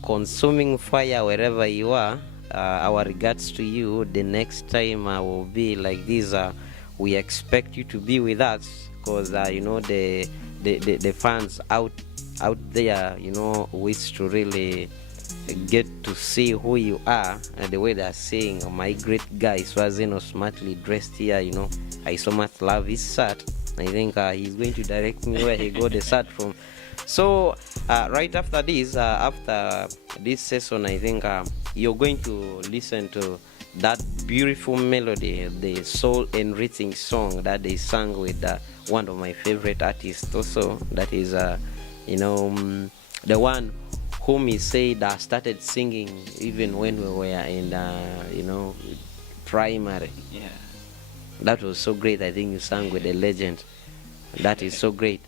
consuming fire wherever you are. Our regards to you. The next time I will be like this, we expect you to be with us, because the fans out there, wish to really get to see who you are, and the way they're saying, oh, my great guy Swarz, smartly dressed here. I so much love his shirt. I think he's going to direct me where he got the shirt from. So right after this session, I think you're going to listen to that beautiful melody, the soul enriching song that they sang with one of my favorite artists also, that is the one whom he said started singing even when we were in primary. Yeah. That was so great. I think you sang with a legend. That is so great.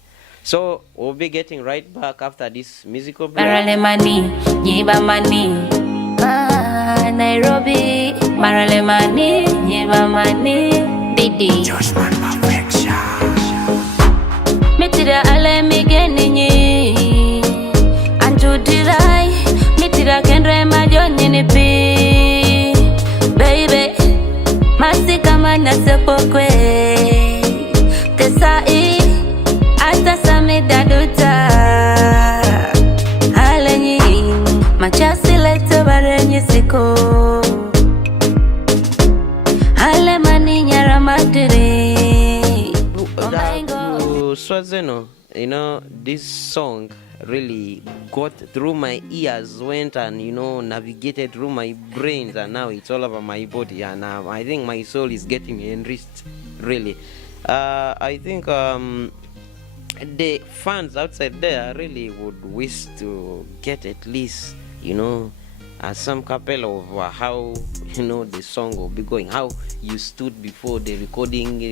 So we'll be getting right back after this musical break. Maralemani, Yibamani, Nairobi, Maralemani, Yibamani, Didi. Joshman Perfection. Mitira ale migeninyi, Anjudirai, Mitira kendre majoni nipi, baby, masi kama nasepokwe, tesai. Ata samida duta Alenyi Machasi leto barenyi siko Ale mani nyara madiri Swazeno, this song really got through my ears, went and navigated through my brains, and now it's all over my body, and I think my soul is getting enriched, really. I think the fans outside there really would wish to get at least some cappella of how the song will be going, how you stood before the recording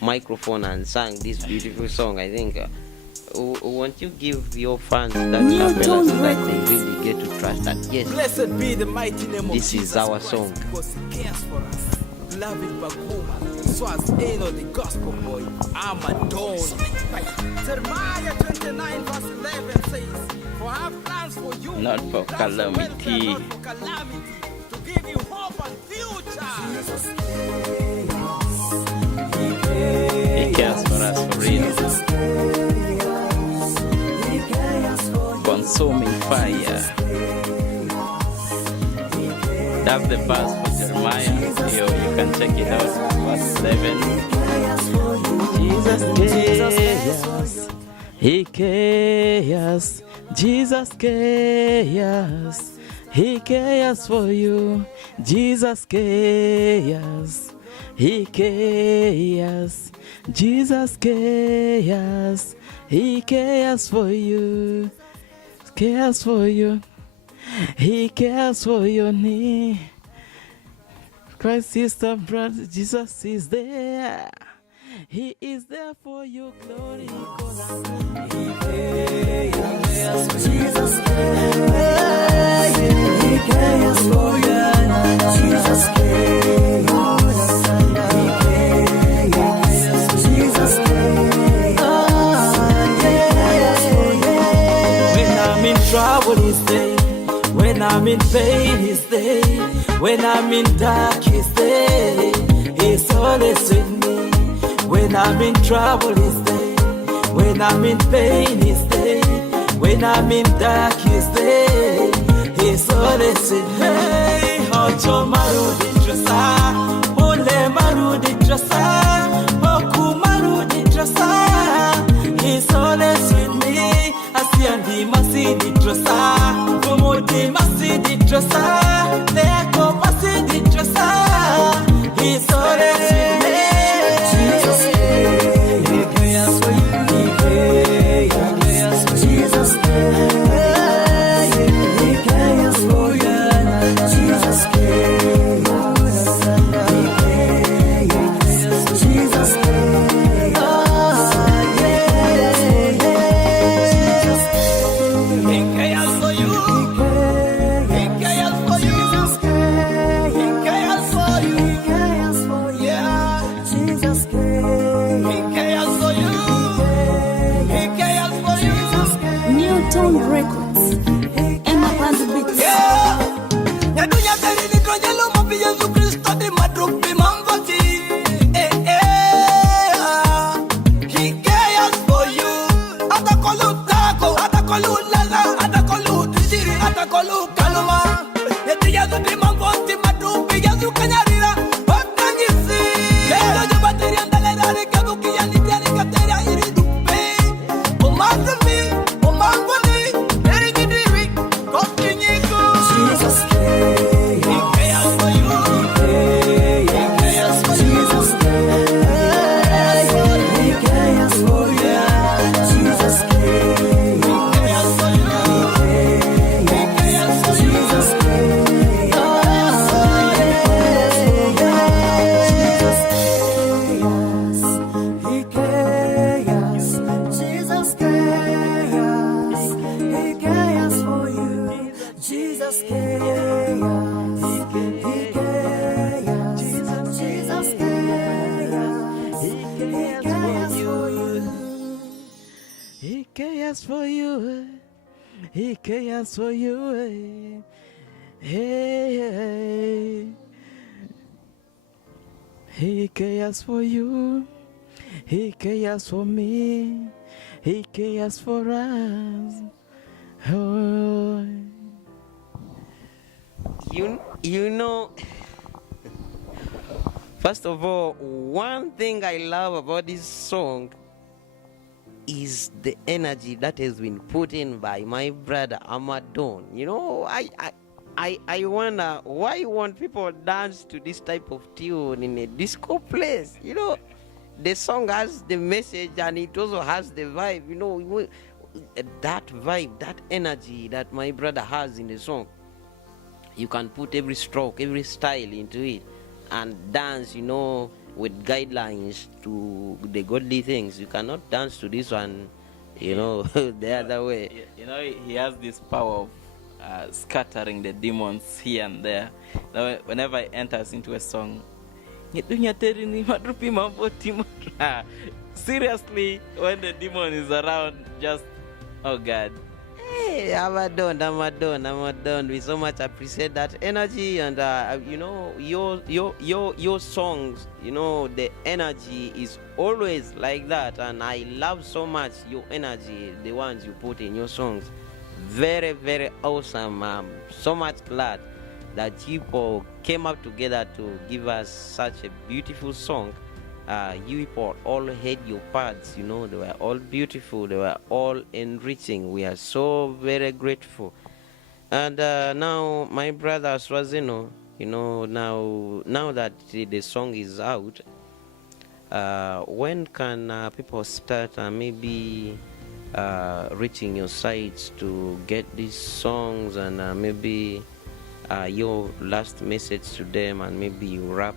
microphone and sang this beautiful song. I think won't you give your fans that cappella so that they really get to trust that yes, blessed be the mighty name of this Jesus is our Christ, song. because he cares for us. Beloved Bakuma, Swarz ain't the gospel boy. I'm a don. Jeremiah 29 verse 11 says, for I have plans for you, Not for calamity. not for calamity, to give you hope and future. He cares for us for real. Consuming fire. That's the verse for Jeremiah. You can check it out. Verse 7. Jesus cares. He cares. Jesus cares. He cares for you. Jesus cares. He cares. Jesus cares. He cares for you. Cares for you. He cares for your need. Christ is the brother. Jesus is there. He is there for your glory. He cares. Jesus cares. He cares for you. Jesus cares. He cares. Jesus cares. When I'm in trouble, he's there. When I'm in pain, he's there. When I'm in dark, he's there. He's always with me. When I'm in trouble, he's there. When I'm in pain, he's there. When I'm in dark, he's there. He's always with me. Hey, Ocho Marudi Trasa, Ole Marudi Trasa, Oku Marudi Trasa. He's always with me. Asiandi Masidi Trasa, Umudi Masidi Trasa, Leko Masidi Trasa. He's always with me. Jesus cares. He cares for you. He cares. Jesus cares. He cares for you. Jesus cares. He cares. Jesus cares. He cares for you. He cares for you. He cares for you. He cares for you. Yeah. Jesus cares. He cares for you. He cares for you. Newton Records, Emma Paz Beats. Yeah. Nyadunya teri ni troje lo mapi Yesu Kristo di madrupi mambati. He cares for you. Atakolu tako, atakolu lala, atakolu tijiri, atakolu kaluma. Yeti Yesu di mambati madrupi Yesu kanyarira. Otangisi. Yesu jabateri andalera rikabuki yani biani katera iri dupe. Omazumi, omangoni, eri gidiri, kokinyiku. Jesus cares. He cares for you. He He cares for you. Hey. He cares for you. He cares for me. He cares for us. Oh. You know, first of all, one thing I love about this song is the energy that has been put in by my brother Amadon. You know, I wonder why won't people dance to this type of tune in a disco place? You know, the song has the message and it also has the vibe. You know, that vibe, that energy that my brother has in the song. You can put every stroke, every style into it and dance, you know, with guidelines to the godly things. You cannot dance to this one, you know, the other way. You know, he has this power of scattering the demons here and there. Now, whenever he enters into a song, seriously, when the demon is around, just, oh God. Hey, Amadon, we so much appreciate that energy, and you know, your songs, you know, the energy is always like that, and I love so much your energy, the ones you put in your songs. Very, very awesome. I'm so much glad that people came up together to give us such a beautiful song. You people all had your parts, you know, they were all beautiful, they were all enriching. We are so very grateful. And now my brother Swazino, you know, now that the song is out, when can people start maybe reaching your sites to get these songs, and maybe your last message to them, and maybe you wrap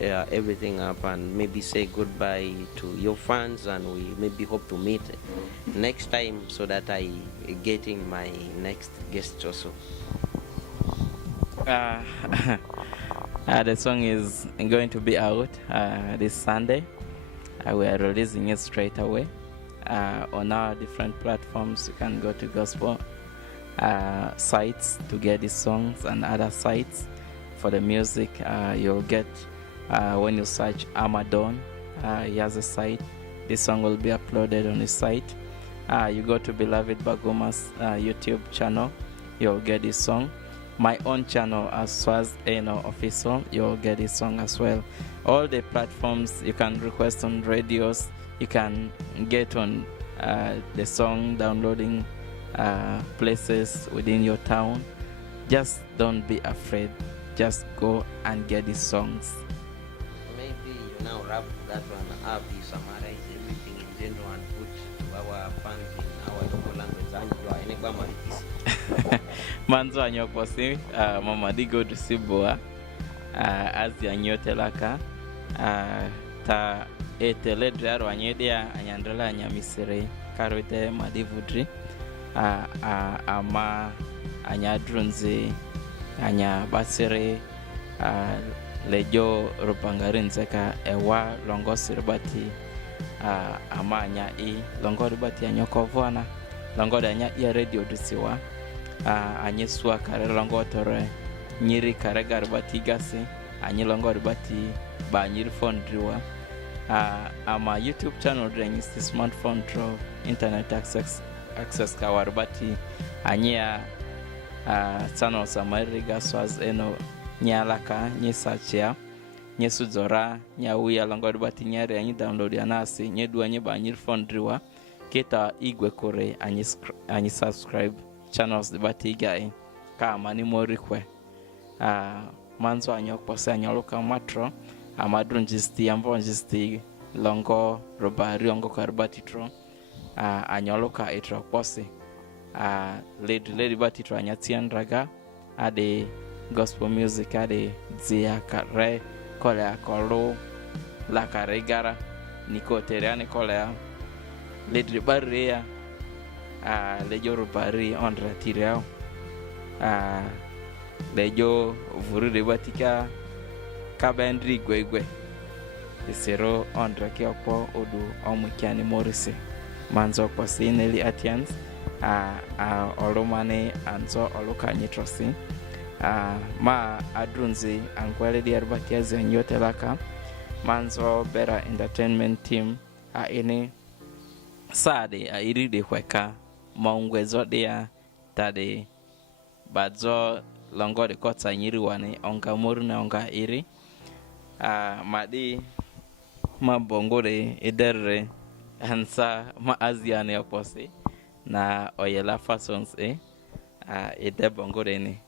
everything up and maybe say goodbye to your fans, and we maybe hope to meet next time so that I get in my next guest also. The song is going to be out this Sunday. We are releasing it straight away on our different platforms. You can go to gospel sites to get these songs, and other sites for the music. You'll get when you search Amadon, he has a site. This song will be uploaded on his site. You go to Beloved Baguma's YouTube channel, you'll get this song. My own channel as Swarz official, you'll get this song as well. All the platforms you can request on radios, you can get on the song downloading places within your town. Just don't be afraid. Just go and get these songs. Maybe you now wrap that one up, you summarize everything in general and put to our fans in our local language, and you are in a Manzo anyokosi mama digo dusiboa azia nyotelaka ta eteledra wanyedia anyandala anyamisire karote madivudri ama anyadrunzi anya basire lejo rupangarinzeka ewa longosirbati ama anya longoribati anyokovana longoda anya radio dusiwa anyesua kare longotore nyiri kare garbati gasi anyi longoribati ba nyiri fondriwa ama YouTube channel drengis smartphone through internet access kawarbati anya channel samariga Swarz nyalaka nyesachia nyesuzora nyawia longoribati nyari anyi download yanasi nyedu anyi ba nyiri fondriwa kita igwe kore anyi subscribe channels dibati gai kama ni morikwe manzo anyokpose anyoluka matro amadrunjisti ambonjisti longo robari ongo karbati tro anyoluka itropose lady bati tro anyatiandraga ade gospel music ade zia kare kole akolo la karegara nikoteriani kole lady barria lejo rubari ondra tirao lejo vurure batika kabendri gwegwe isero ondra kiokpo odu omukiani morise manzo kwa sineli atians olumane anzo oluka nitrosi ma adrunzi ankwele di arbatiazi anyote laka manzo better entertainment team ini sade iri de kweka maungwezo dia tade badzo longo de kota nyiri wane onga moru na onga iri madi ma bongo de ederre hansa ma aziane opose na oyela fasons ede bongo de ni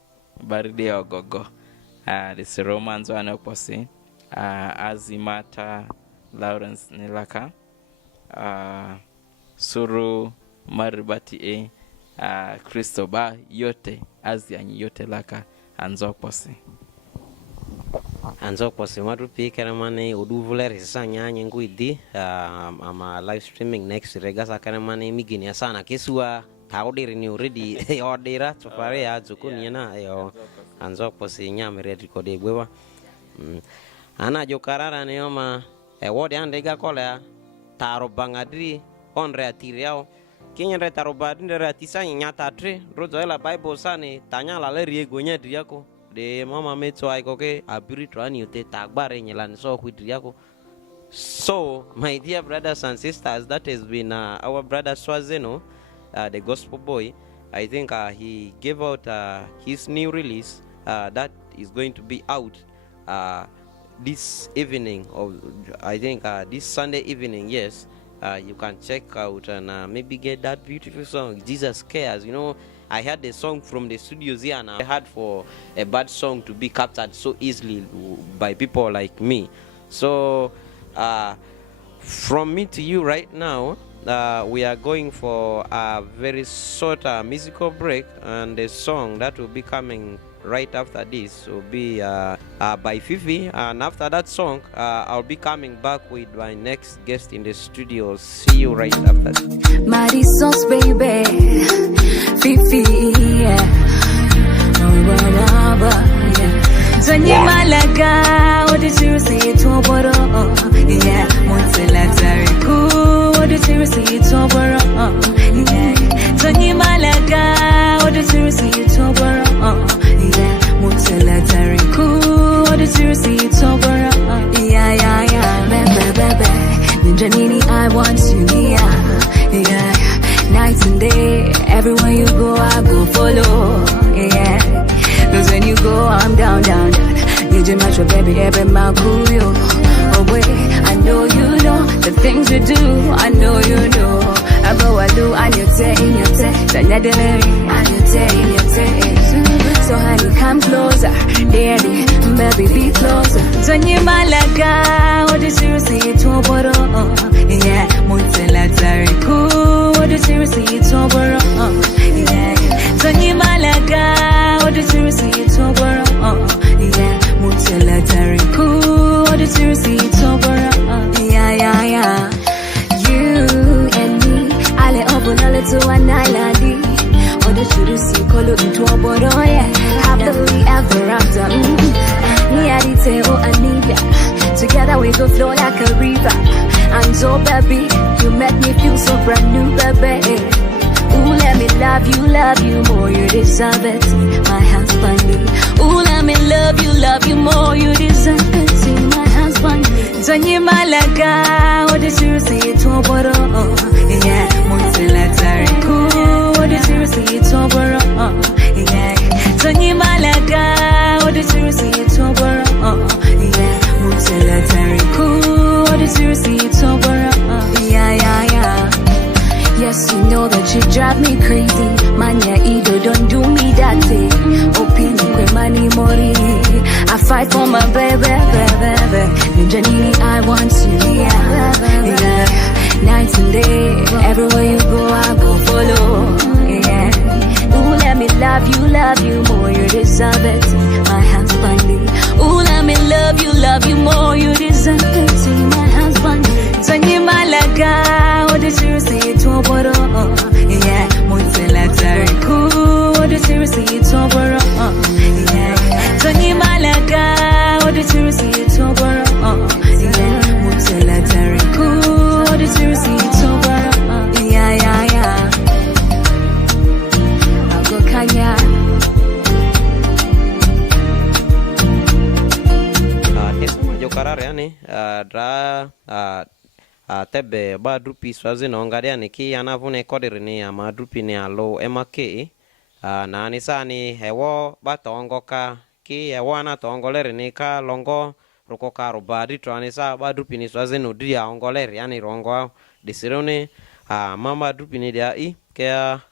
baride ogogo this romance wane opose azimata Lawrence Nilaka suru maribati Kristoba yote azianyi yote laka anzokpose matu pikera mane uduvulere sanya nyengu idi ama live streaming next regasa kana mane migini sana kesua taudiri ni already odira tofare ya zukuni na yo anzokpose nyamere rekode gwewa ana jokarara ne oma wodi ande ga kola taro bangadri onre atiriao kinyere taro badinde atisa nyata tre rozo ela bible sane tanya la le riego nyadri yako de mama meto ai koke abiri trani ute tagbare nyelan so kwidri yako. So my dear brothers and sisters, that has been our brother Swarz, the gospel boy. I think he gave out his new release that is going to be out this evening, or I think this Sunday evening. Yes, you can check out and maybe get that beautiful song, Jesus Cares. I heard the song from the studios here, and I had for a bad song to be captured so easily by people like me. So from me to you right now, we are going for a very short musical break, and the song that will be coming right after this will be by Fifi, and after that song I'll be coming back with my next guest in the studio. See you right after this. Marisol baby Fifi, yeah. Zonye malaga, what did you say to Boro? Yeah, Montella Tariku, what did you say to Boro? Yeah, Zonye malaga, what did you say to Boro? Yeah, Montella Tariku, what did you say to Boro? Yeah, baby, Ninjanini, I want you, yeah, night and day, everywhere you go, I go follow, yeah. Cause when you go, I'm down. You just match your baby, every mile cool you. Oh wait, I know you know the things you do. I know you know. I go, I do, and you take in your take. And you take in your take. So honey, come closer, daddy, baby, be closer. Zonye malaga, what did you say to Boro? Yeah, Montella Tariku, what did you say to Boro? Yeah, Zonye malaga, what did you say to Boro? Yeah, Montella Tariku, what did you say to Boro? Yeah. You and me, ale open ale to an island. What did you see? Call it into a Boro, yeah. Happily ever after. Me and it say, oh, Anita. Together we go flow like a river. And so, baby, you make me feel so brand new, baby. Ooh, let me love you more, you deserve it, my husband. Ooh, let me love you more, you deserve it, my husband. Zonye malaga, what did you say to Boro? Yeah, Montella Tariku, what did you say to Boro? Yeah, Zonye malaga, what did you say to Boro? Yeah, Montella Tariku, what did you say to Boro? Yeah. Yes, you know that you drive me crazy. Mania ego, don't do me that thing. Opinion with money mori. I fight for my baby. Ninjanini, I want you, yeah. Night and day, everywhere you go, I go follow, yeah. Ooh, let me love you more, you deserve it, my husband. Ooh, let me love you more, you deserve it, my husband. Zonye malaga, what did you say to Boro? Yeah, Montella Tariku, what did you say to Boro? Yeah, Zonye malaga, what did you say to Boro? Yeah, Montella Tariku, what did you say to Boro? Yeah. karar yani dra tebe ba drupi swazi no ngari yani ki anavune kodir ni ama drupi ni alo emake na ni sani hewo ba tongo ka ki hewo ana tongoler ni ka longo roko ka robadi trani sa ba drupi ni swazi no dia ongoler yani rongo desirone mama drupi ni dia I ke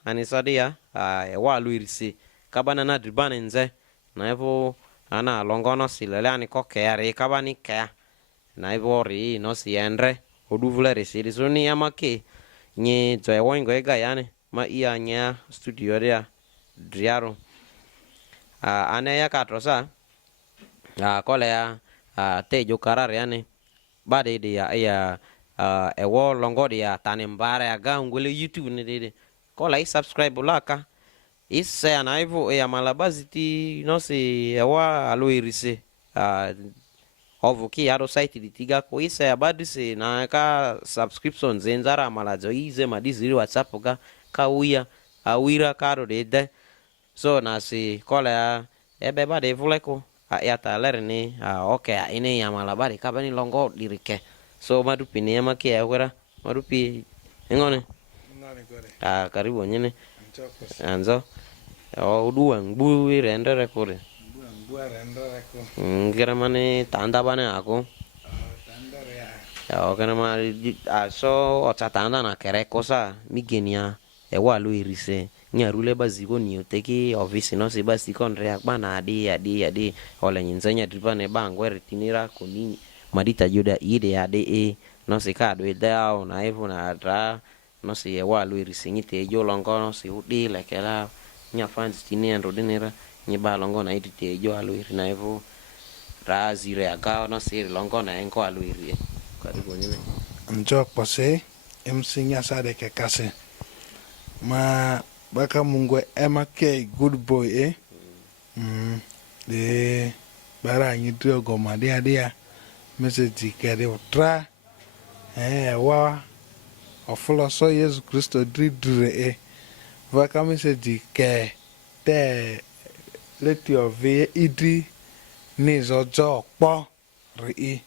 anisa dia hewo aluirisi kabana na dribane nze na evo ana longo no silele ani ko kere kabani ke na evo ri no siendre oduvule resiri soni amake nye zoe wongo ega yani ma iya nya studio dia driaro ane ya katrosa kole ya tejo karar yani bade dia ya ewo longo dia tanimbare aga ngule YouTube ni dede kola I subscribe laka ise anaivo ya malabaziti no se ewa aloirise ovuki aro site ditiga ko ise abadise na ka subscription zenzara malazo ize madiziri WhatsApp ka uya awira karo de so na si kola ebe bade vuleko ya talerni okay ine ya malabari kabani longo dirike so madupi ni amake ya kwera madupi ngone gore karibu nyene anzo dua ngbu render kore kira mane tanda bane aku ya kira mane so ocha tanda na kere kosa migenia ewa lu irise nyarule baziko niyo teki office no se basiko ndre bana adi ole nyinzanya dripane bango retinira koni madita juda ide ade no se kado idao na evo na dra no se ewa lu irise nyite jo longo no se udi lekela nya fans tini ando dinera nyiba longo na itite jo aluiri na evo razire aga no se longo na enko aluiri karibu nyine mjok pose emsinya sade ke kase ma baka mungwe emake good boy de bara nyitro goma dia message kede utra wa ofulo so Yesu Kristo dridre baka message ke te leti ove idi ni zojo po ri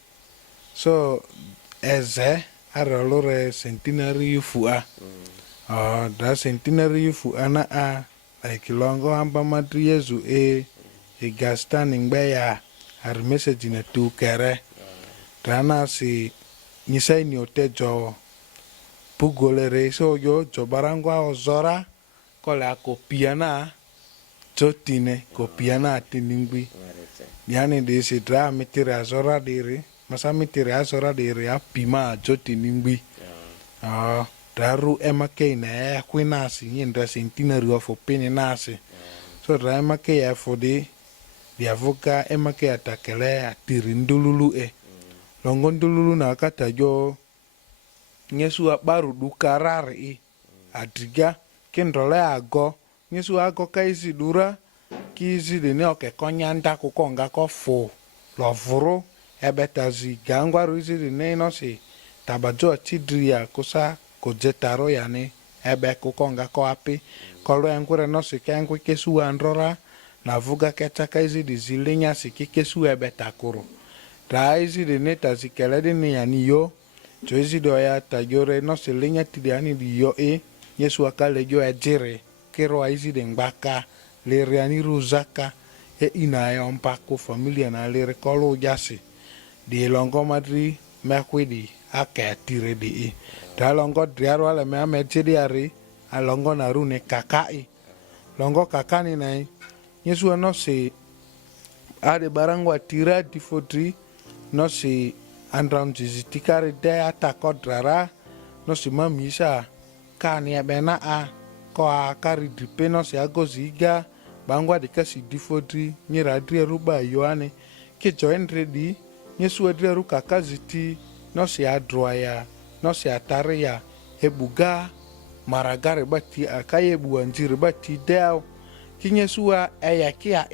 so eze arolore centenary yufua da centenary yufu ana like longo amba matu Yesu gasta ngbe ya ar message na tu kere dana si nyisai ni otejo pugolere so yo jobarangwa ozora kola kopiana jotine kopiana tiningbi yani de se dra mitire azora dere masa mitire azora dere apima jotiningbi daru emake na kwinasi nyenda centenary of opinion nasi so dra emake ya fodi dia voka emake atakele atirindululu longondululu na kata jo nyesu abaru dukarari adriga kendole ago nyesu ago kaisi dura kizi de ne oke konyanda kukonga kofo lovuru ebetazi gangwaru izi de ne no si tabajo chidria kusa kojetaro yani ebe kukonga ko api kolo enkure no si kenkwe kesu androra na vuga ketaka izi de zilenya si kesu ebe takuru da izi de ne tazikele de ne yani yo jo izi do ya tajore no si lenya tidiani di yo Yesu akale jo ejire kero izi de ngbaka le riani ruzaka ina ya mpako familia na le rekolo jasi di longo madri mekwidi aka tire di da longo driaro ale me amejidi ari alongo na rune kakai longo kakani na Yesu no se ade barangwa tira di fodri no se andram jizitikare de atakodrara no se mamisa kani ebena ko akari dripe no se agoziga bangwa de kasi di fodri nyira adri ruba yoane ke join ready Yesu adri ruka kaziti no se adroya no se ataria ebuga maragare bati akaye buanjiri bati deo kinyesua eyakia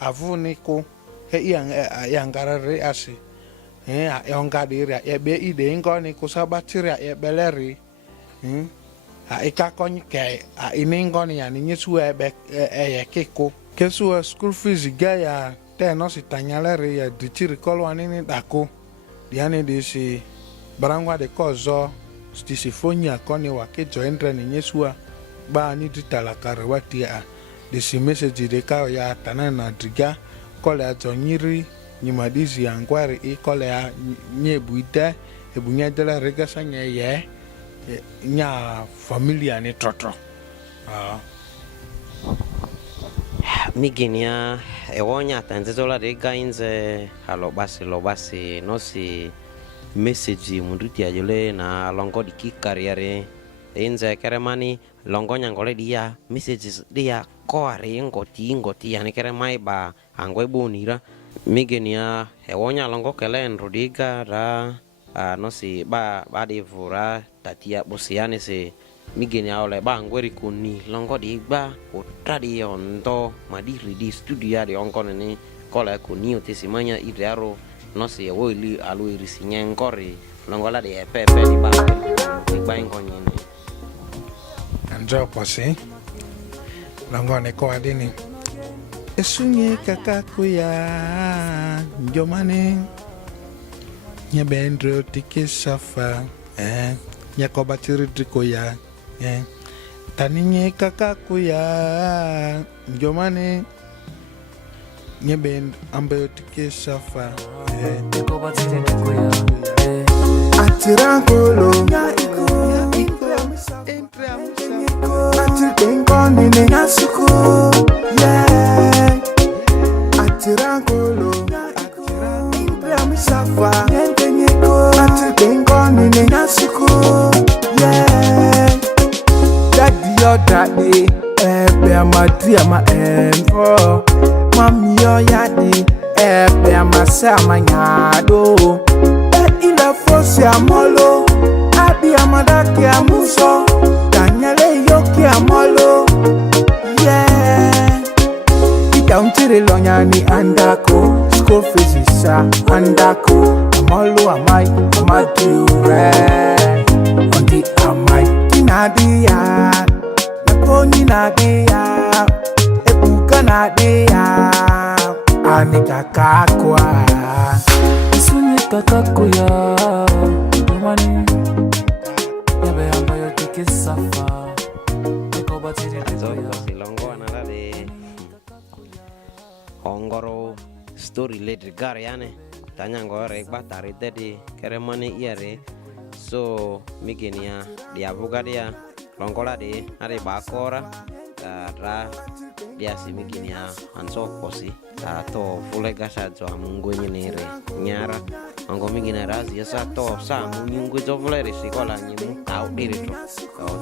avuniko yangarare asi yongadira ebe ide ngoni kusabatira ebeleri ikakony ke iningoni yani nyesua ebe eyakiko kesua school fees gaya teno sitanyalere ya dichiri kolwanini dako diane disi barangwa de kozo disi fonya koni wa ke joindra ni nyesua ba ni ditala karwati a disi message de ka ya tanana driga kole a zonyiri nyima disi angwari e kole ya nyebuite ebunya dela rega sanya ye nya familia ni trotro migenia ewonya tanzezola rega inze halo basi nosi message munduti ajole na longo di kikariare inze keremani longo nyangole dia messages dia koare ngoti yani keremai ba angwe bonira migenia ewonya longo kelen rudiga ra nosi ba devura tatia bosiane se migenia ole ba angweri kuni longo di ba utradi onto madiri di studio di onkone ni kola kuni otesimanya idearo nosi ewoili alu irisinya nkori longola de pepe di ba ngonyene anjo posi longone ko adini esunye kakakuya njomane nyebendro tike safa nyakobatiri trikoya taninye kakakuya njomane nyebend ambayotike safa Atirangolo Atirangolo Nyasuko yeah Atirangolo Safa Atirangolo Nyasuko yeah Daddy ebe amadri ama oh mami yo yadi ebe amasa amanyado ila fosi amolo abi amadaki amuso tanyale yoki amolo yeah ita untire lonyani andako school fees isa andako amolo amai amadure ondi amai kinadia nakoni nadia ebuka nadia anika kakwa sunye kakakuya mani yabe ambayo tikisafa ekobatiri silongo analade ongoro story later gariane tanya ngore batari dedi keremane iare so migenia dia bugadia longola de are bakora ra dia simiginia anso posi to fulega sa jo amungo nyenere nyara ango migina razi sa to sa munyungo jo volere sikola nyimu tau dirito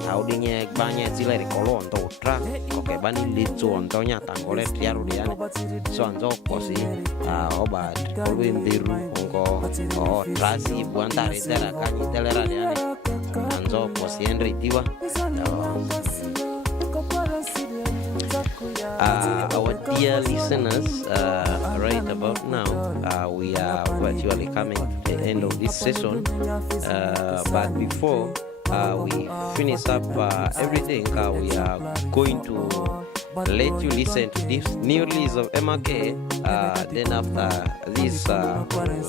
tau dinya banya zile kolon to tra oke bani lizo onto nya tangole tiaru diane so anso posi oba kolwe mbiru ongo trazi buantare dera kanyi telera diane anso posi enri tiwa our dear listeners, right about now, we are virtually coming to the end of this session. But before we finish up everything, we are going to let you listen to this new release of MK. Then after this,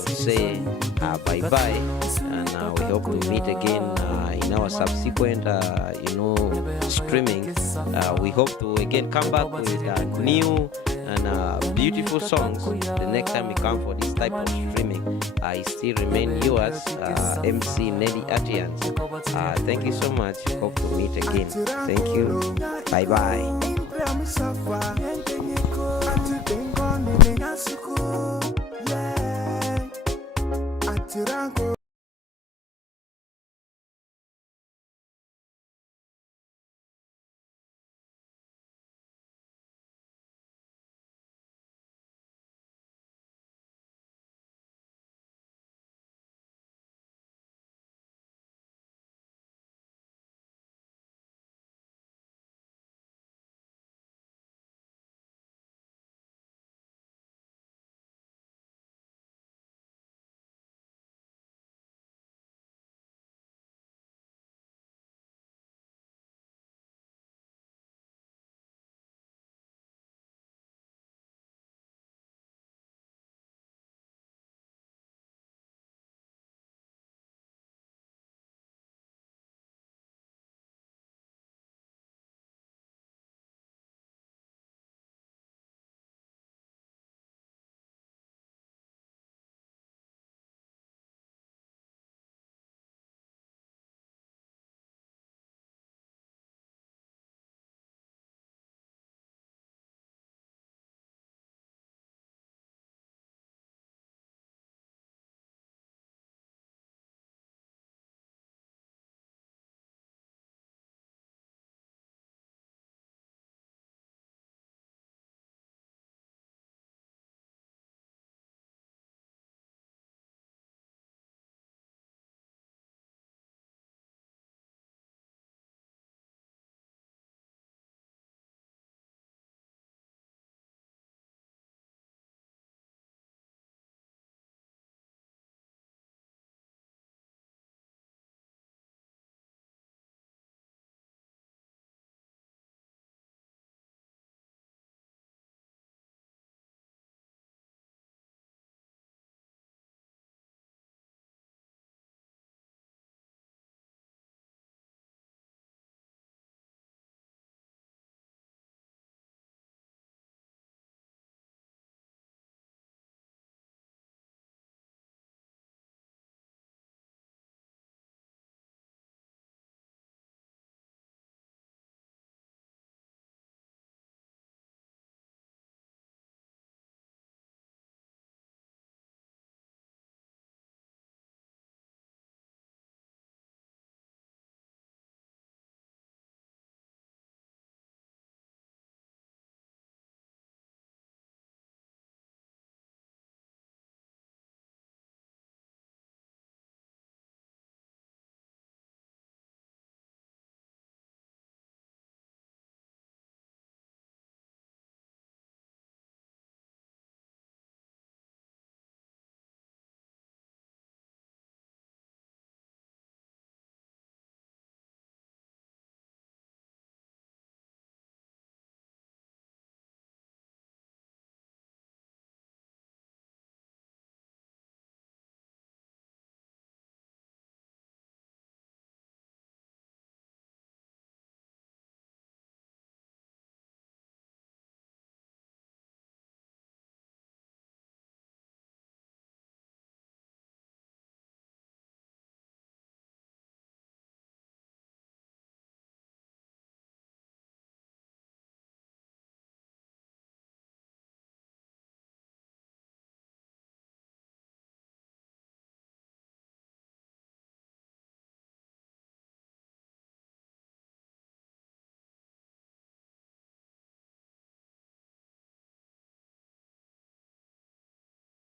say bye-bye, and we hope to meet again in our subsequent, streaming. We hope to again come back with new and beautiful songs the next time we come for this type of streaming. I still remain yours, MC Nelly Atians. Thank you so much. Hope to meet again. Thank you. Bye bye.